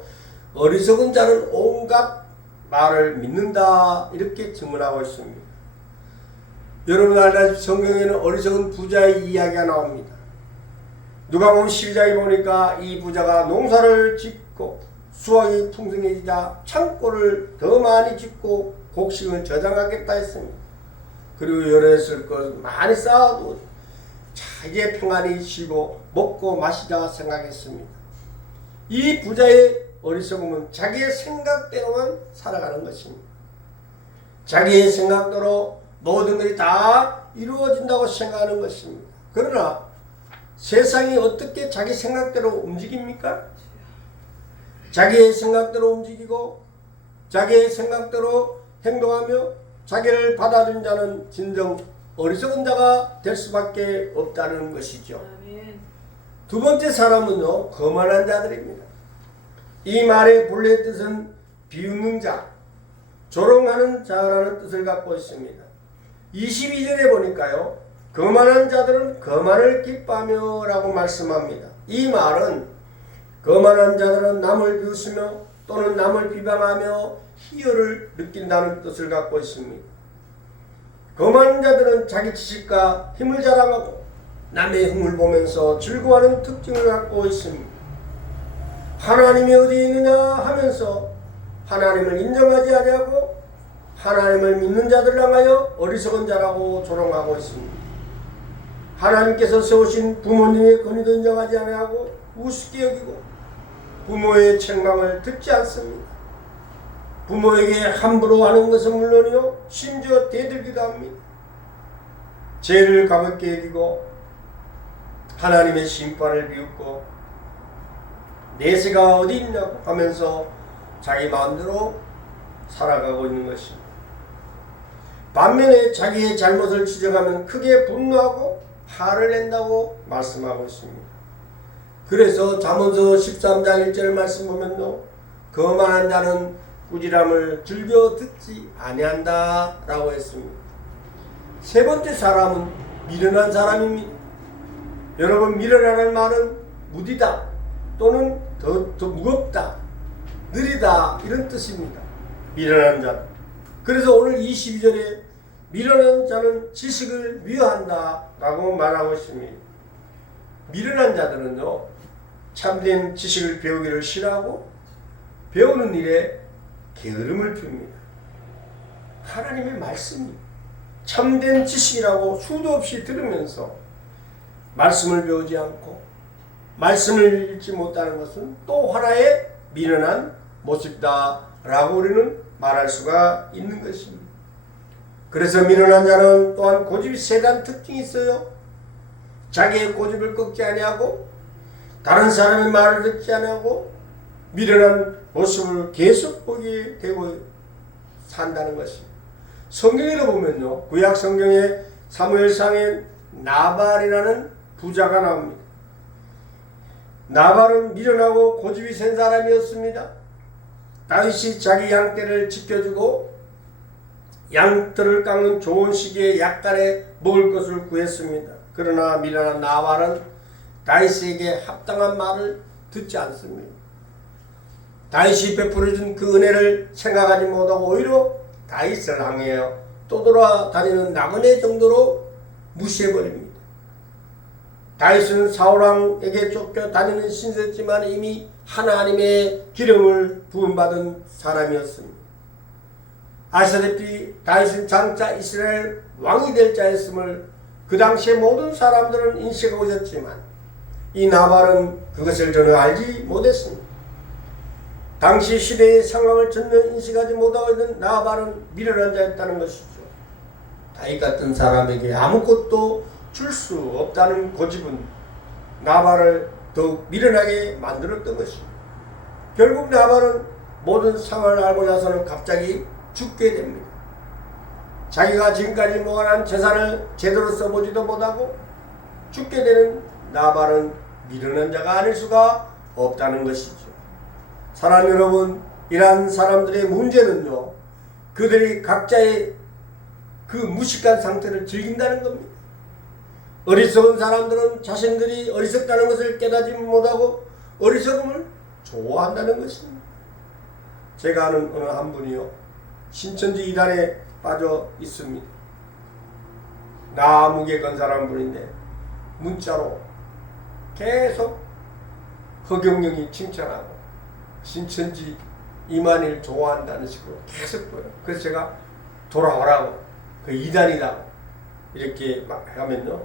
어리석은 자는 온갖 말을 믿는다 이렇게 증언하고 있습니다. 여러분 알다시피 성경에는 어리석은 부자의 이야기가 나옵니다. 누가복음 12장에 보니까 이 부자가 농사를 짓고 수확이 풍성해지자 창고를 더 많이 짓고 곡식을 저장하겠다 했습니다. 그리고 열애쓸 것 많이 쌓아도 이제 평안히 쉬고 먹고 마시자 생각했습니다. 이 부자의 어리석음은 자기의 생각대로만 살아가는 것입니다. 자기의 생각대로 모든 것이 다 이루어진다고 생각하는 것입니다. 그러나 세상이 어떻게 자기 생각대로 움직입니까? 자기의 생각대로 움직이고 자기의 생각대로 행동하며 자기를 받아들인 자는 진정 어리석은 자가 될 수밖에 없다는 것이죠. 두 번째 사람은요, 거만한 자들입니다. 이 말의 본래 뜻은 비웃는 자, 조롱하는 자라는 뜻을 갖고 있습니다. 22절에 보니까요, 거만한 자들은 거만을 기뻐하며 라고 말씀합니다. 이 말은 거만한 자들은 남을 비웃으며 또는 남을 비방하며 희열을 느낀다는 뜻을 갖고 있습니다. 거만한 자들은 자기 지식과 힘을 자랑하고 남의 힘을 보면서 즐거워하는 특징을 갖고 있습니다. 하나님이 어디 있느냐 하면서 하나님을 인정하지 아니하고 하나님을 믿는 자들 향하여 어리석은 자라고 조롱하고 있습니다. 하나님께서 세우신 부모님의 권위도 인정하지 아니하고 우습게 여기고 부모의 책망을 듣지 않습니다. 부모에게 함부로 하는 것은 물론이요 심지어 대들기도 합니다. 죄를 가볍게 여기고 하나님의 심판을 비웃고 내세가 어디 있냐고 하면서 자기 마음대로 살아가고 있는 것입니다. 반면에 자기의 잘못을 지적하면 크게 분노하고 화를 낸다고 말씀하고 있습니다. 그래서 잠언서 13장 1절 말씀 보면요 거만한 자는 꾸지람을 즐겨 듣지 아니한다 라고 했습니다. 세 번째 사람은 미련한 사람입니다. 여러분, 미련하는 말은 무디다 또는 더 무겁다, 느리다 이런 뜻입니다. 미련한 자. 그래서 오늘 22절에 미련한 자는 지식을 미워한다 라고 말하고 있습니다. 미련한 자들은요 참된 지식을 배우기를 싫어하고 배우는 일에 게으름을 피웁니다. 하나님의 말씀이 참된 지식이라고 수도 없이 들으면서 말씀을 배우지 않고 말씀을 읽지 못하는 것은 또 하나의 미련한 모습이다 라고 우리는 말할 수가 있는 것입니다. 그래서 미련한 자는 또한 고집이 세단 특징이 있어요. 자기의 고집을 꺾지 아니하고 다른 사람의 말을 듣지 아니하고 미련한 모습을 계속 보게 되고 산다는 것입니다. 성경에도 보면요 구약 성경에 사무엘상에 나발이라는 부자가 나옵니다. 나발은 미련하고 고집이 센 사람이었습니다. 다윗이 자기 양떼를 지켜주고 양털을 깎는 좋은 시기에 약간의 먹을 것을 구했습니다. 그러나 미련한 나발은 다윗에게 합당한 말을 듣지 않습니다. 다윗이 베풀어준 그 은혜를 생각하지 못하고 오히려 다윗을 향해 떠돌아다니는 나그네 정도로 무시해버립니다. 다윗은 사울왕에게 쫓겨다니는 신세였지만 이미 하나님의 기름을 부음받은 사람이었습니다. 아시다시피 다윗은 장차 이스라엘 왕이 될 자였음을 그 당시에 모든 사람들은 인식하고 있었지만 이 나발은 그것을 전혀 알지 못했습니다. 당시 시대의 상황을 전혀 인식하지 못하고 있는 나발은 미련한 자였다는 것이죠. 다윗 같은 사람에게 아무것도 줄 수 없다는 고집은 나발을 더욱 미련하게 만들었던 것입니다. 결국 나발은 모든 상황을 알고 나서는 갑자기 죽게 됩니다. 자기가 지금까지 모아놓은 재산을 제대로 써보지도 못하고 죽게 되는 나발은 미련한 자가 아닐 수가 없다는 것이죠. 사랑하는 여러분, 이러한 사람들의 문제는요 그들이 각자의 그 무식한 상태를 즐긴다는 겁니다. 어리석은 사람들은 자신들이 어리석다는 것을 깨닫지 못하고 어리석음을 좋아한다는 것입니다. 제가 아는 어느 한 분이요 신천지 이단에 빠져 있습니다. 나무게 건사한 한 분인데 문자로 계속 허경영이 칭찬하고 신천지 이만희를 좋아한다는 식으로 계속 보여요. 그래서 제가 돌아오라고 그 이단이다 이렇게 막 하면요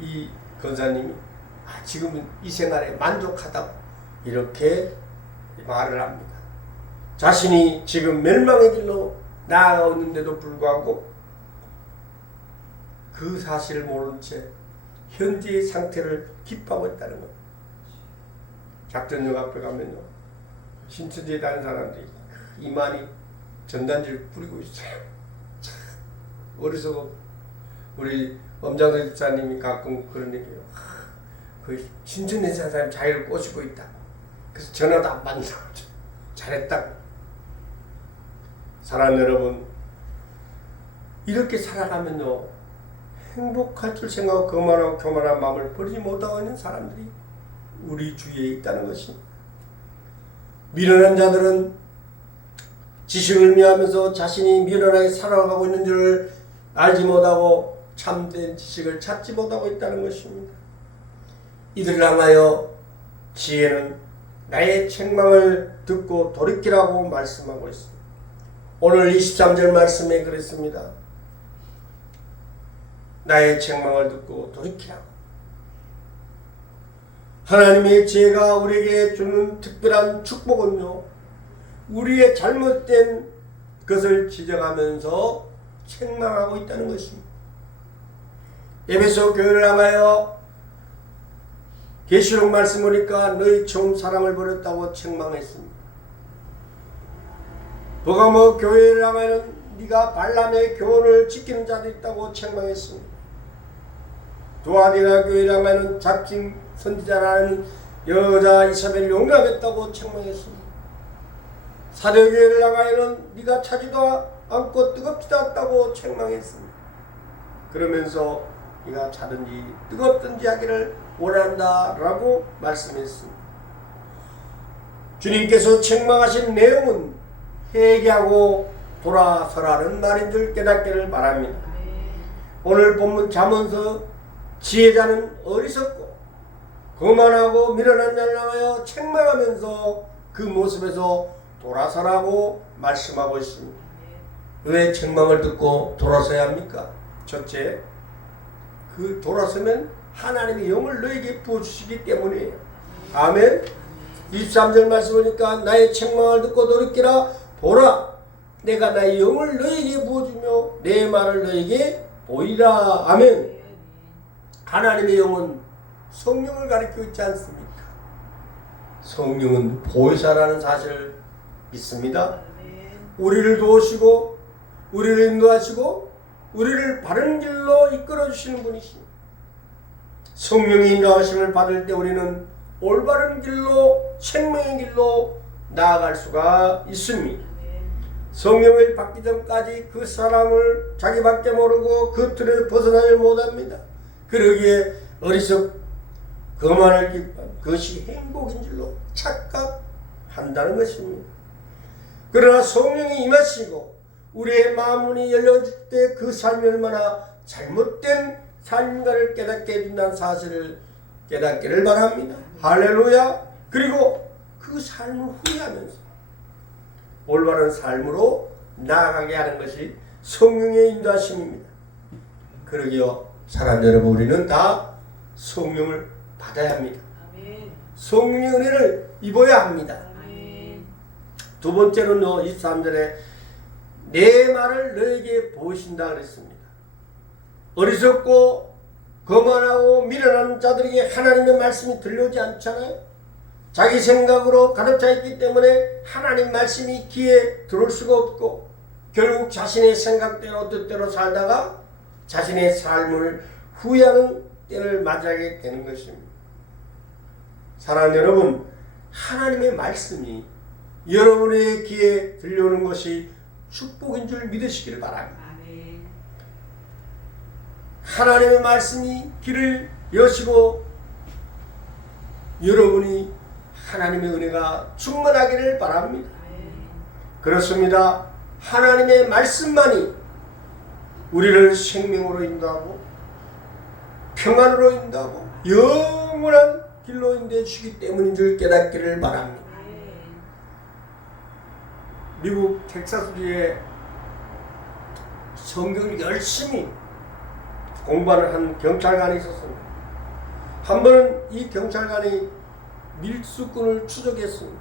이 건사님이 지금은 이 생활에 만족하다고 이렇게 말을 합니다. 자신이 지금 멸망의 길로 나아가고 있는데도 불구하고 그 사실을 모른 채 현재의 상태를 기뻐하고 있다는 겁니다. 작전역 앞에 가면요 신천지에 다니는 사람들이 이만희 전단지를 뿌리고 있어요. 참 어리석어. 우리 엄장선 집사님이 가끔 그런 얘기해요. 그 신천지에 사는 사람이 자기를 꼬시고 있다. 그래서 전화도 안 받는다고. 잘했다고. 사랑하는 여러분, 이렇게 살아가면요 행복할 줄 생각하고 거만하고 교만한 마음을 버리지 못하고 있는 사람들이 우리 주위에 있다는 것입니다. 미련한 자들은 지식을 미워하면서 자신이 미련하게 살아가고 있는 줄을 알지 못하고 참된 지식을 찾지 못하고 있다는 것입니다. 이들을 향하여 지혜는 나의 책망을 듣고 돌이키라고 말씀하고 있습니다. 오늘 23절 말씀에 그랬습니다. 나의 책망을 듣고 돌이키라고. 하나님의 지혜가 우리에게 주는 특별한 축복은요 우리의 잘못된 것을 지적하면서 책망하고 있다는 것입니다. 에베소 교회를 향하여 계시록 말씀 보니까 너희 처음 사랑을 버렸다고 책망했습니다. 버가모 교회를 향하여는 네가 발람의 교훈을 지키는 자도 있다고 책망했습니다. 두아디라 교회를 향하여는 잡진 선지자라는 여자 이사벨 용납했다고 책망했습니다. 사도교회를 향하여는 네가 차지도 않고 뜨겁지도 않다고 책망했습니다. 그러면서 네가 차든지 뜨겁든지 하기를 원한다 라고 말씀했습니다. 주님께서 책망하신 내용은 회개하고 돌아서라는 말인 줄 깨닫기를 바랍니다. 오늘 본문 잠언서 지혜자는 어리석고 거만하고 미련한 자를 향하여 책망하면서 그 모습에서 돌아서라고 말씀하고 있습니다. 왜 책망을 듣고 돌아서야 합니까? 첫째, 그 돌아서면 하나님의 영을 너에게 부어주시기 때문이에요. 아멘. 23절 말씀 보니까 나의 책망을 듣고 돌이키라. 보라, 내가 나의 영을 너에게 부어주며 내 말을 너에게 보이라. 아멘. 하나님의 영은 성령을 가리키고 있지 않습니까? 성령은 보혜사라는 사실을 믿습니다. 우리를 도우시고 우리를 인도하시고 우리를 바른 길로 이끌어 주시는 분이십니다. 성령의 인도하심을 받을 때 우리는 올바른 길로 생명의 길로 나아갈 수가 있습니다. 성령을 받기 전까지 그 사람을 자기밖에 모르고 그 틀을 벗어나지 못합니다. 그러기에 거만할 기쁨, 그것이 행복인 줄로 착각한다는 것입니다. 그러나 성령이 임하시고 우리의 마음문이 열려질 때 그 삶이 얼마나 잘못된 삶인가를 깨닫게 해준다는 사실을 깨닫기를 바랍니다. 할렐루야. 그리고 그 삶을 후회하면서 올바른 삶으로 나아가게 하는 것이 성령의 인도하심입니다. 그러기에 사랑 여러분, 우리는 다 성령을 받아야 합니다. 성령의 은혜를 입어야 합니다. 두 번째로는요, 23절에 내 말을 너에게 보이신다 그랬습니다. 어리석고 거만하고 미련한 자들에게 하나님의 말씀이 들려오지 않잖아요. 자기 생각으로 가득 차 있기 때문에 하나님 말씀이 귀에 들어올 수가 없고 결국 자신의 생각대로 뜻대로 살다가 자신의 삶을 후회하는 때를 맞이하게 되는 것입니다. 사랑하는 여러분, 하나님의 말씀이 여러분의 귀에 들려오는 것이 축복인 줄 믿으시기를 바랍니다. 하나님의 말씀이 귀를 여시고 여러분이 하나님의 은혜가 충만하기를 바랍니다. 그렇습니다. 하나님의 말씀만이 우리를 생명으로 인도하고 평안으로 인도하고 영원한 길로 인도해 주시기 때문인 줄 깨닫기를 바랍니다. 미국 텍사스주에 성경을 열심히 공부하는 한 경찰관이 있었습니다. 한 번은 이 경찰관이 밀수꾼을 추적했습니다.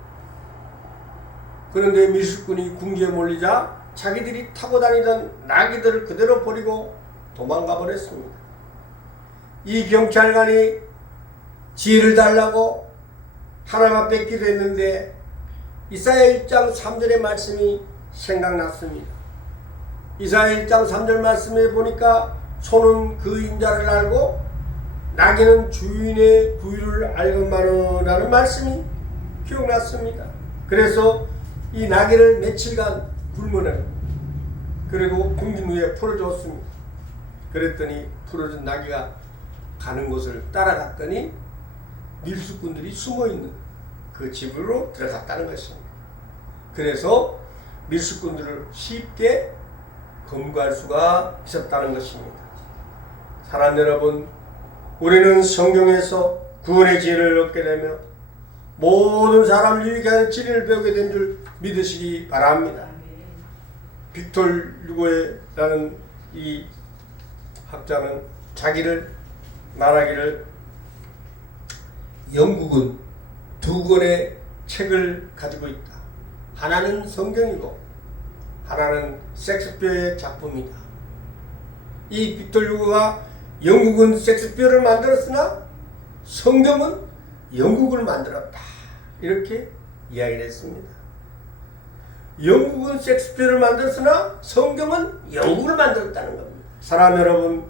그런데 밀수꾼이 궁지에 몰리자 자기들이 타고 다니던 나귀들을 그대로 버리고 도망가 버렸습니다. 이 경찰관이 지혜를 달라고 하나님 앞에 기도했는데 이사야 1장 3절의 말씀이 생각났습니다. 이사야 1장 3절 말씀에 보니까 소는 그 인자를 알고 나귀는 주인의 부위를 알건만은 말씀이 기억났습니다. 그래서 이 나귀를 며칠간 굶어내고 그리고 굶긴 후에 풀어줬습니다. 그랬더니 풀어준 나귀가 가는 곳을 따라갔더니 밀수꾼들이 숨어있는 그 집으로 들어갔다는 것입니다. 그래서 밀수꾼들을 쉽게 검거할 수가 있었다는 것입니다. 사랑하는 여러분, 우리는 성경에서 구원의 지혜를 얻게 되며 모든 사람을 유익게 하는 진리를 배우게 된 줄 믿으시기 바랍니다. 빅톨 류고에라는 이 학자는 자기를 말하기를 영국은 2권의 책을 가지고 있다. 하나는 성경이고 하나는 셰익스피어의 작품이다. 이 빅tor 휴고가 영국은 셰익스피어를 만들었으나 성경은 영국을 만들었다. 이렇게 이야기를 했습니다. 영국은 셰익스피어를 만들었으나 성경은 영국을 만들었다는 겁니다. 사람 여러분,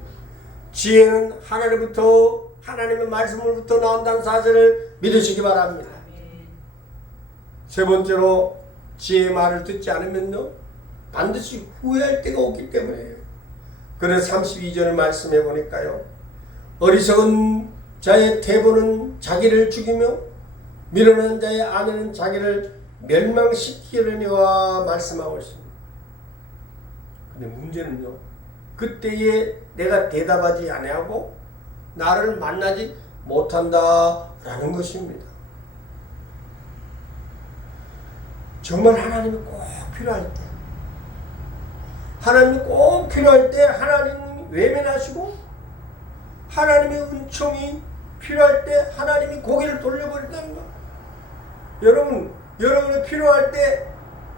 지혜는 하나님부터, 하나님의 말씀으로부터 나온다는 사실을 믿으시기 바랍니다. 세 번째로, 지혜의 말을 듣지 않으면요 반드시 후회할 때가 오기 때문이에요. 그래서 32절을 말씀해 보니까요, 어리석은 자의 태보는 자기를 죽이며 미련한 자의 아내는 자기를 멸망시키려니와 말씀하고 있습니다. 근데 문제는요, 그때에 내가 대답하지 아니하고 나를 만나지 못한다라는 것입니다. 정말 하나님이 꼭 필요할 때, 하나님이 꼭 필요할 때 하나님이 외면하시고, 하나님의 은총이 필요할 때 하나님이 고개를 돌려버린다는 거. 여러분이 필요할 때,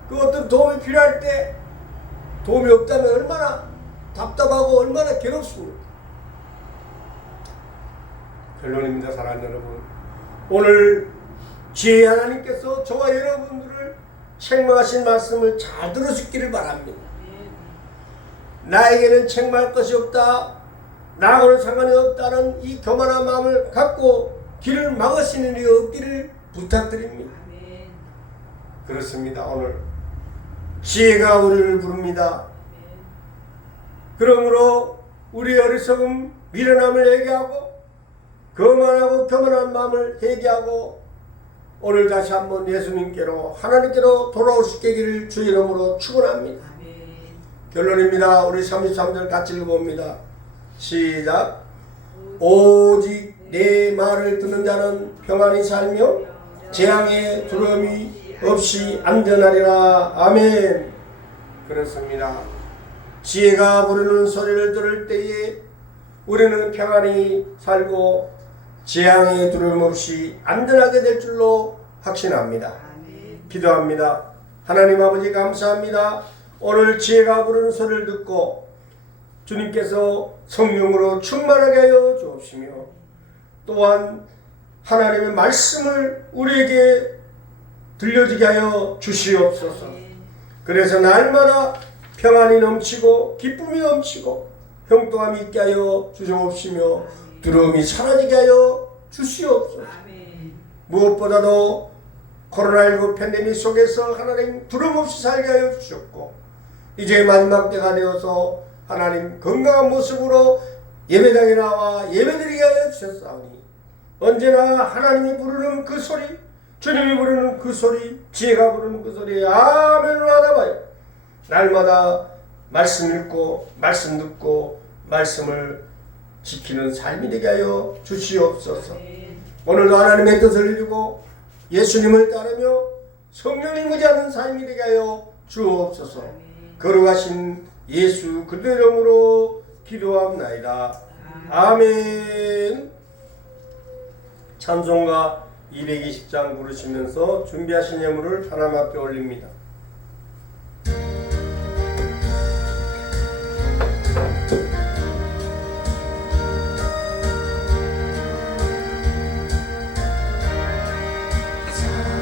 그 어떤 도움이 필요할 때 도움이 없다면 얼마나 답답하고 얼마나 괴롭습니까? 결론입니다, 사랑하는 여러분. 오늘 지혜의 하나님께서 저와 여러분들을 책망하신 말씀을 잘 들으시기를 바랍니다. 나에게는 책망할 것이 없다, 나하고는 상관이 없다는 이 교만한 마음을 갖고 길을 막으시는 일이 없기를 부탁드립니다. 그렇습니다. 오늘 지혜가 우리를 부릅니다. 그러므로 우리 어리석음, 미련함을 회개하고 거만하고 교만한 마음을 회개하고 오늘 다시 한번 예수님께로, 하나님께로 돌아오시기를 주 이름으로 축원합니다. 결론입니다. 우리 33절 같이 읽어봅니다. 시작. 오직 내 말을 듣는 자는 평안히 살며 재앙의 두려움이 없이 안전하리라. 아멘. 그렇습니다. 지혜가 부르는 소리를 들을 때에 우리는 평안히 살고 재앙의 두려움 없이 안전하게 될 줄로 확신합니다. 기도합니다. 하나님 아버지 감사합니다. 오늘 지혜가 부르는 소리를 듣고 주님께서 성령으로 충만하게 하여 주옵시며, 또한 하나님의 말씀을 우리에게 들려지게 하여 주시옵소서. 그래서 날마다 평안이 넘치고 기쁨이 넘치고 형통함이 있게 하여 주시옵시며 두려움이 사라지게 하여 주시옵소서. 무엇보다도 코로나19 팬데믹 속에서 하나님 두려움 없이 살게 하여 주셨고, 이제 마지막 때가 되어서 하나님 건강한 모습으로 예배당에 나와 예배드리게 하여 주셨사오니 언제나 하나님이 부르는 그 소리, 주님이 부르는 그 소리, 지혜가 부르는 그 소리에 아멘으로 하나봐요. 날마다 말씀 읽고 말씀 듣고 말씀을 지키는 삶이 되게 하여 주시옵소서. 오늘도 하나님의 뜻을 이루고 예수님을 따르며 성령을 의지하는 삶이 되게 하여 주옵소서. 거룩하신 예수 그리스도 이름으로 기도합나이다. 아멘. 찬송가 220장 부르시면서 준비하신 예물을 하나님 앞에 올립니다.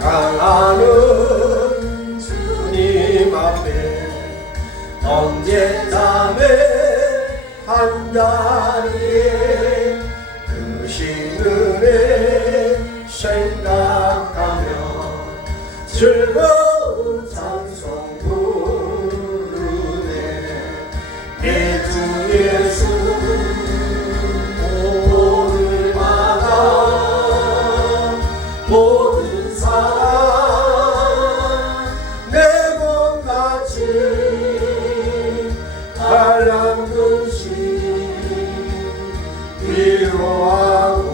사랑하는 주님 앞에 언제나 매한 자리에 크신 은혜 생각하며 즐거운 찬송 부르네. 내 주 예수 오늘마다 모든 사랑 내 몸같이 한량근심 위로하고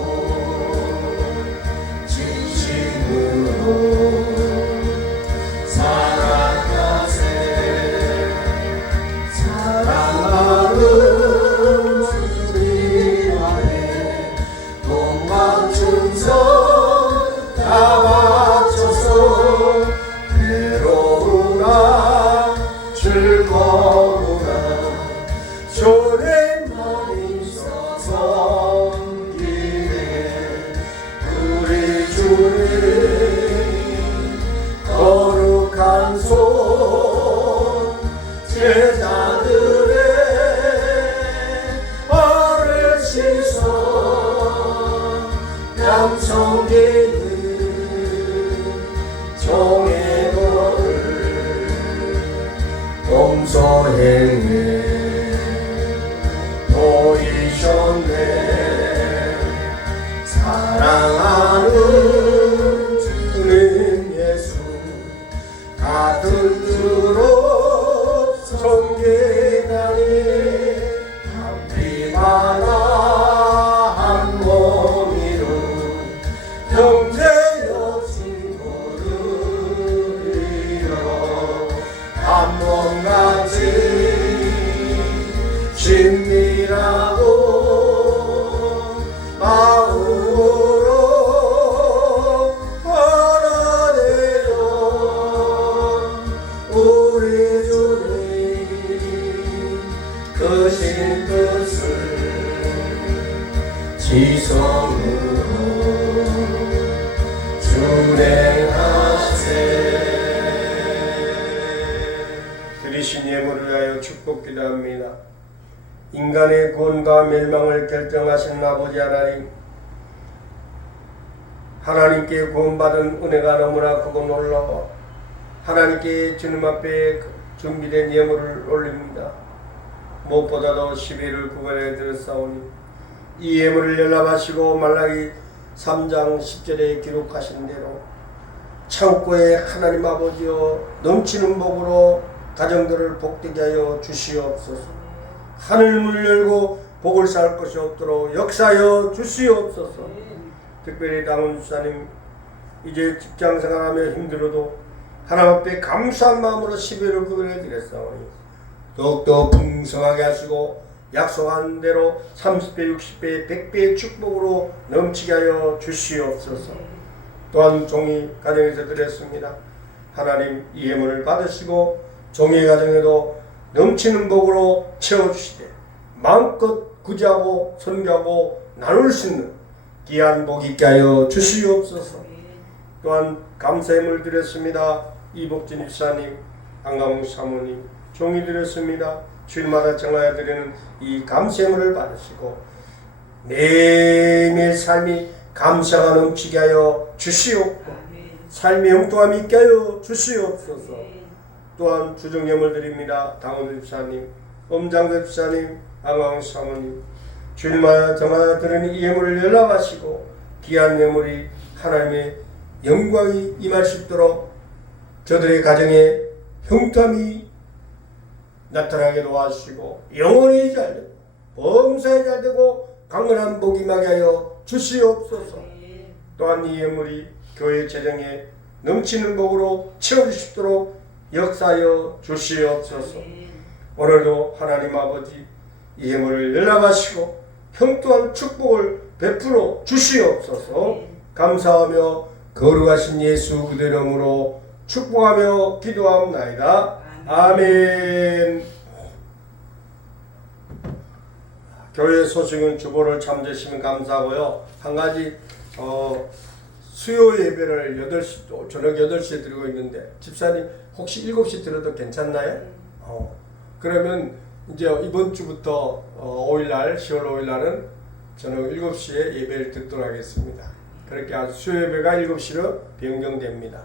주셨네. 사랑하는 주님 예수, 같은 주로 섬기나니 한빛 하나 한 몸이루 형제여 친구들이여 한 몸같이 친밀하고 마음으로 하나 되어 우리 주님 크신 뜻을 지성으로 준행하세. 드리신 예물을 위하여 축복 기도합니다. 인간의 구원과 멸망을 결정하신 아버지 하나님, 하나님께 구원받은 은혜가 너무나 크고 놀라워 하나님께 주님 앞에 준비된 예물을 올립니다. 무엇보다도 12를 구원해 드렸사오니 이 예물을 연락하시고 말라기 3장 10절에 기록하신 대로 창고에 하나님 아버지여 넘치는 복으로 가정들을 복되게 하여 주시옵소서. 하늘문을 열고 복을 쌓을 것이 없도록 역사하여 주시옵소서. 특별히 당원 주사님, 이제 직장생활하며 힘들어도 하나님 앞에 감사한 마음으로 12를 구별해 드렸사오니 더욱더 풍성하게 하시고 약속한 대로 30배, 60배, 100배의 축복으로 넘치게 하여 주시옵소서. 또한 종이 가정에서 드렸습니다. 하나님 이 예물을 받으시고 종의 가정에도 넘치는 복으로 채워주시되 마음껏 구제하고 선교하고 나눌 수 있는 귀한 복 있게 하여 주시옵소서. 또한 감사함을 드렸습니다. 이복진 집사님, 안강웅 사모님, 종이 드렸습니다. 주일마다 정하여 드리는 이 감사함을 받으시고 매일매일 삶이 감사가 넘치게 하여 주시옵고 삶의 형통함이 있게 하여 주시옵소서. 또한 주정예물 드립니다. 당원 집사님, 엄장대 집사님, 안강웅 사모님, 주일마다 정하여 드리는 이 예물을 연락하시고 귀한 예물이 하나님의 영광이 임할 수 있도록 저들의 가정에 형통함이 나타나게 도와주시고 영원히 잘되고 범사에 잘되고 강건한 복이 임하게 하여 주시옵소서. 또한 이 예물이 교회 재정에 넘치는 복으로 채워주시도록 역사하여 주시옵소서. 오늘도 하나님 아버지 이 예물을 연락하시고 형통한 축복을 베풀어 주시옵소서. 감사하며 거룩하신 예수 그대 이름으로 축복하며 기도하옵나이다. 아멘. 교회 소식은 주보를 참조하시면 감사하고요. 한 가지 수요 예배를 8시, 저녁 8시에 드리고 있는데 집사님 혹시 7시 들어도 괜찮나요? 그러면 이제 이번 주부터 5일날 10월 5일날은 저녁 7시에 예배를 듣도록 하겠습니다. 그렇게 아주 수요 예배가 7시로 변경됩니다.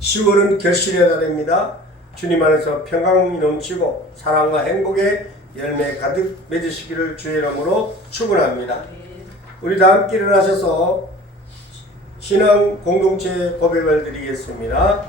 10월은 결실의 달입니다. 주님 안에서 평강이 넘치고 사랑과 행복의 열매 가득 맺으시기를 주의 이름으로 축원합니다. 우리 다 함께 일어나셔서 신앙 공동체 고백을 드리겠습니다.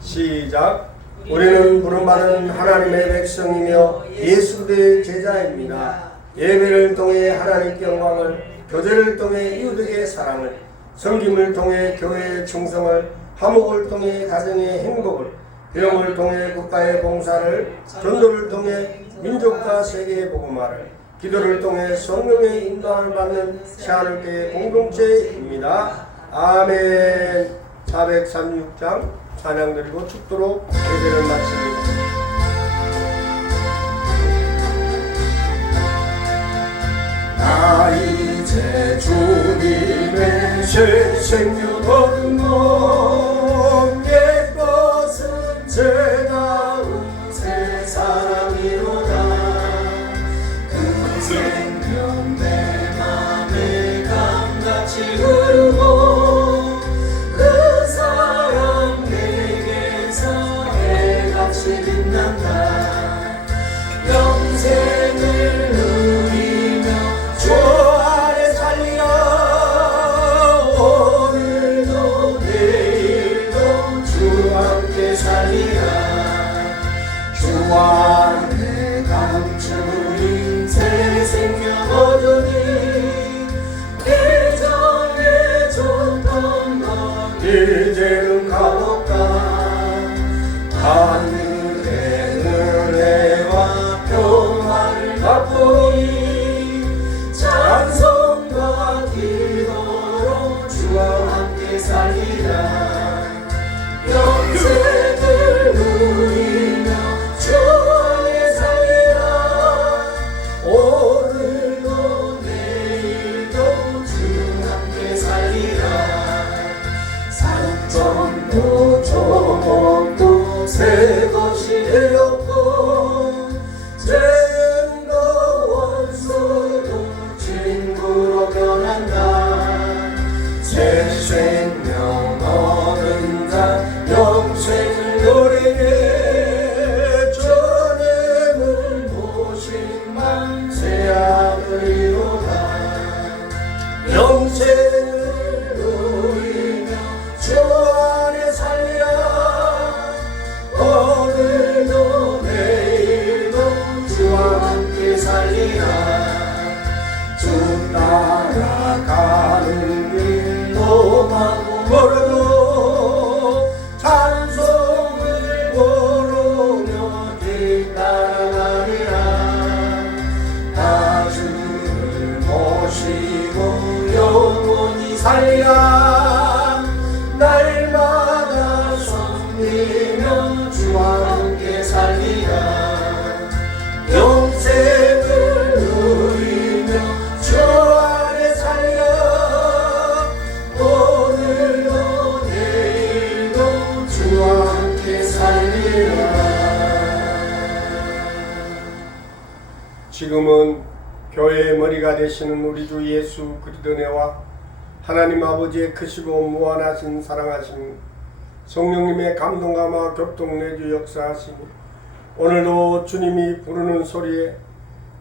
시작. 우리는 부름받은 하나님의 백성이며 예수 그리스도의 제자입니다. 예배를 통해 하나님께 영광을, 교제를 통해 이웃에게 사랑을, 섬김을 통해 교회의 충성을, 화목을 통해 가정의 행복을, 병을 통해 국가의 봉사를, 전도를 통해 민족과 세계의 복음화를, 기도를 통해 성령의 인도함을 받는 새하늘교회 공동체입니다. 아멘. 436장 찬양 드리고 축도로 예배를 마칩니다. 나 이제 주님의 새 생명 얻는 옛 것은 제다운 새 사랑이로다. 그 생명 내 맘에 강같이 흐르고 그 사랑 내게서 해같이 빛난다. 영생을 누리며 지고 영원히 살리라. 날마다 섬기며 주와 함께 살리라. 영생을 누리며 주 안에 살려. 오늘도 내일도 주와 함께 살리라. 지금은 교회의 머리가 되시는 우리 주 예수 그리스도 은혜와 하나님 아버지의 크시고 무한하신 사랑하심, 성령님의 감동감화 교통 내주 역사하시니 오늘도 주님이 부르는 소리에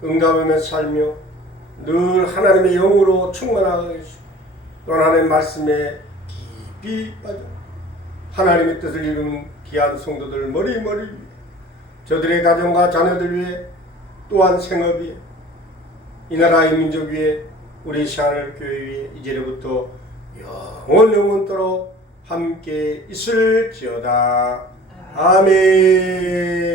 응답하며 살며 늘 하나님의 영으로 충만하고 계시고 또 하나님의 말씀에 깊이 빠져 하나님의 뜻을 이루는 귀한 성도들 머리머리 위해, 저들의 가정과 자녀들 위해, 또한 생업 위에, 이 나라의 민족 위에, 우리 시하늘 교회 위에 이제로부터 영원토록 함께 있을지어다. 아멘.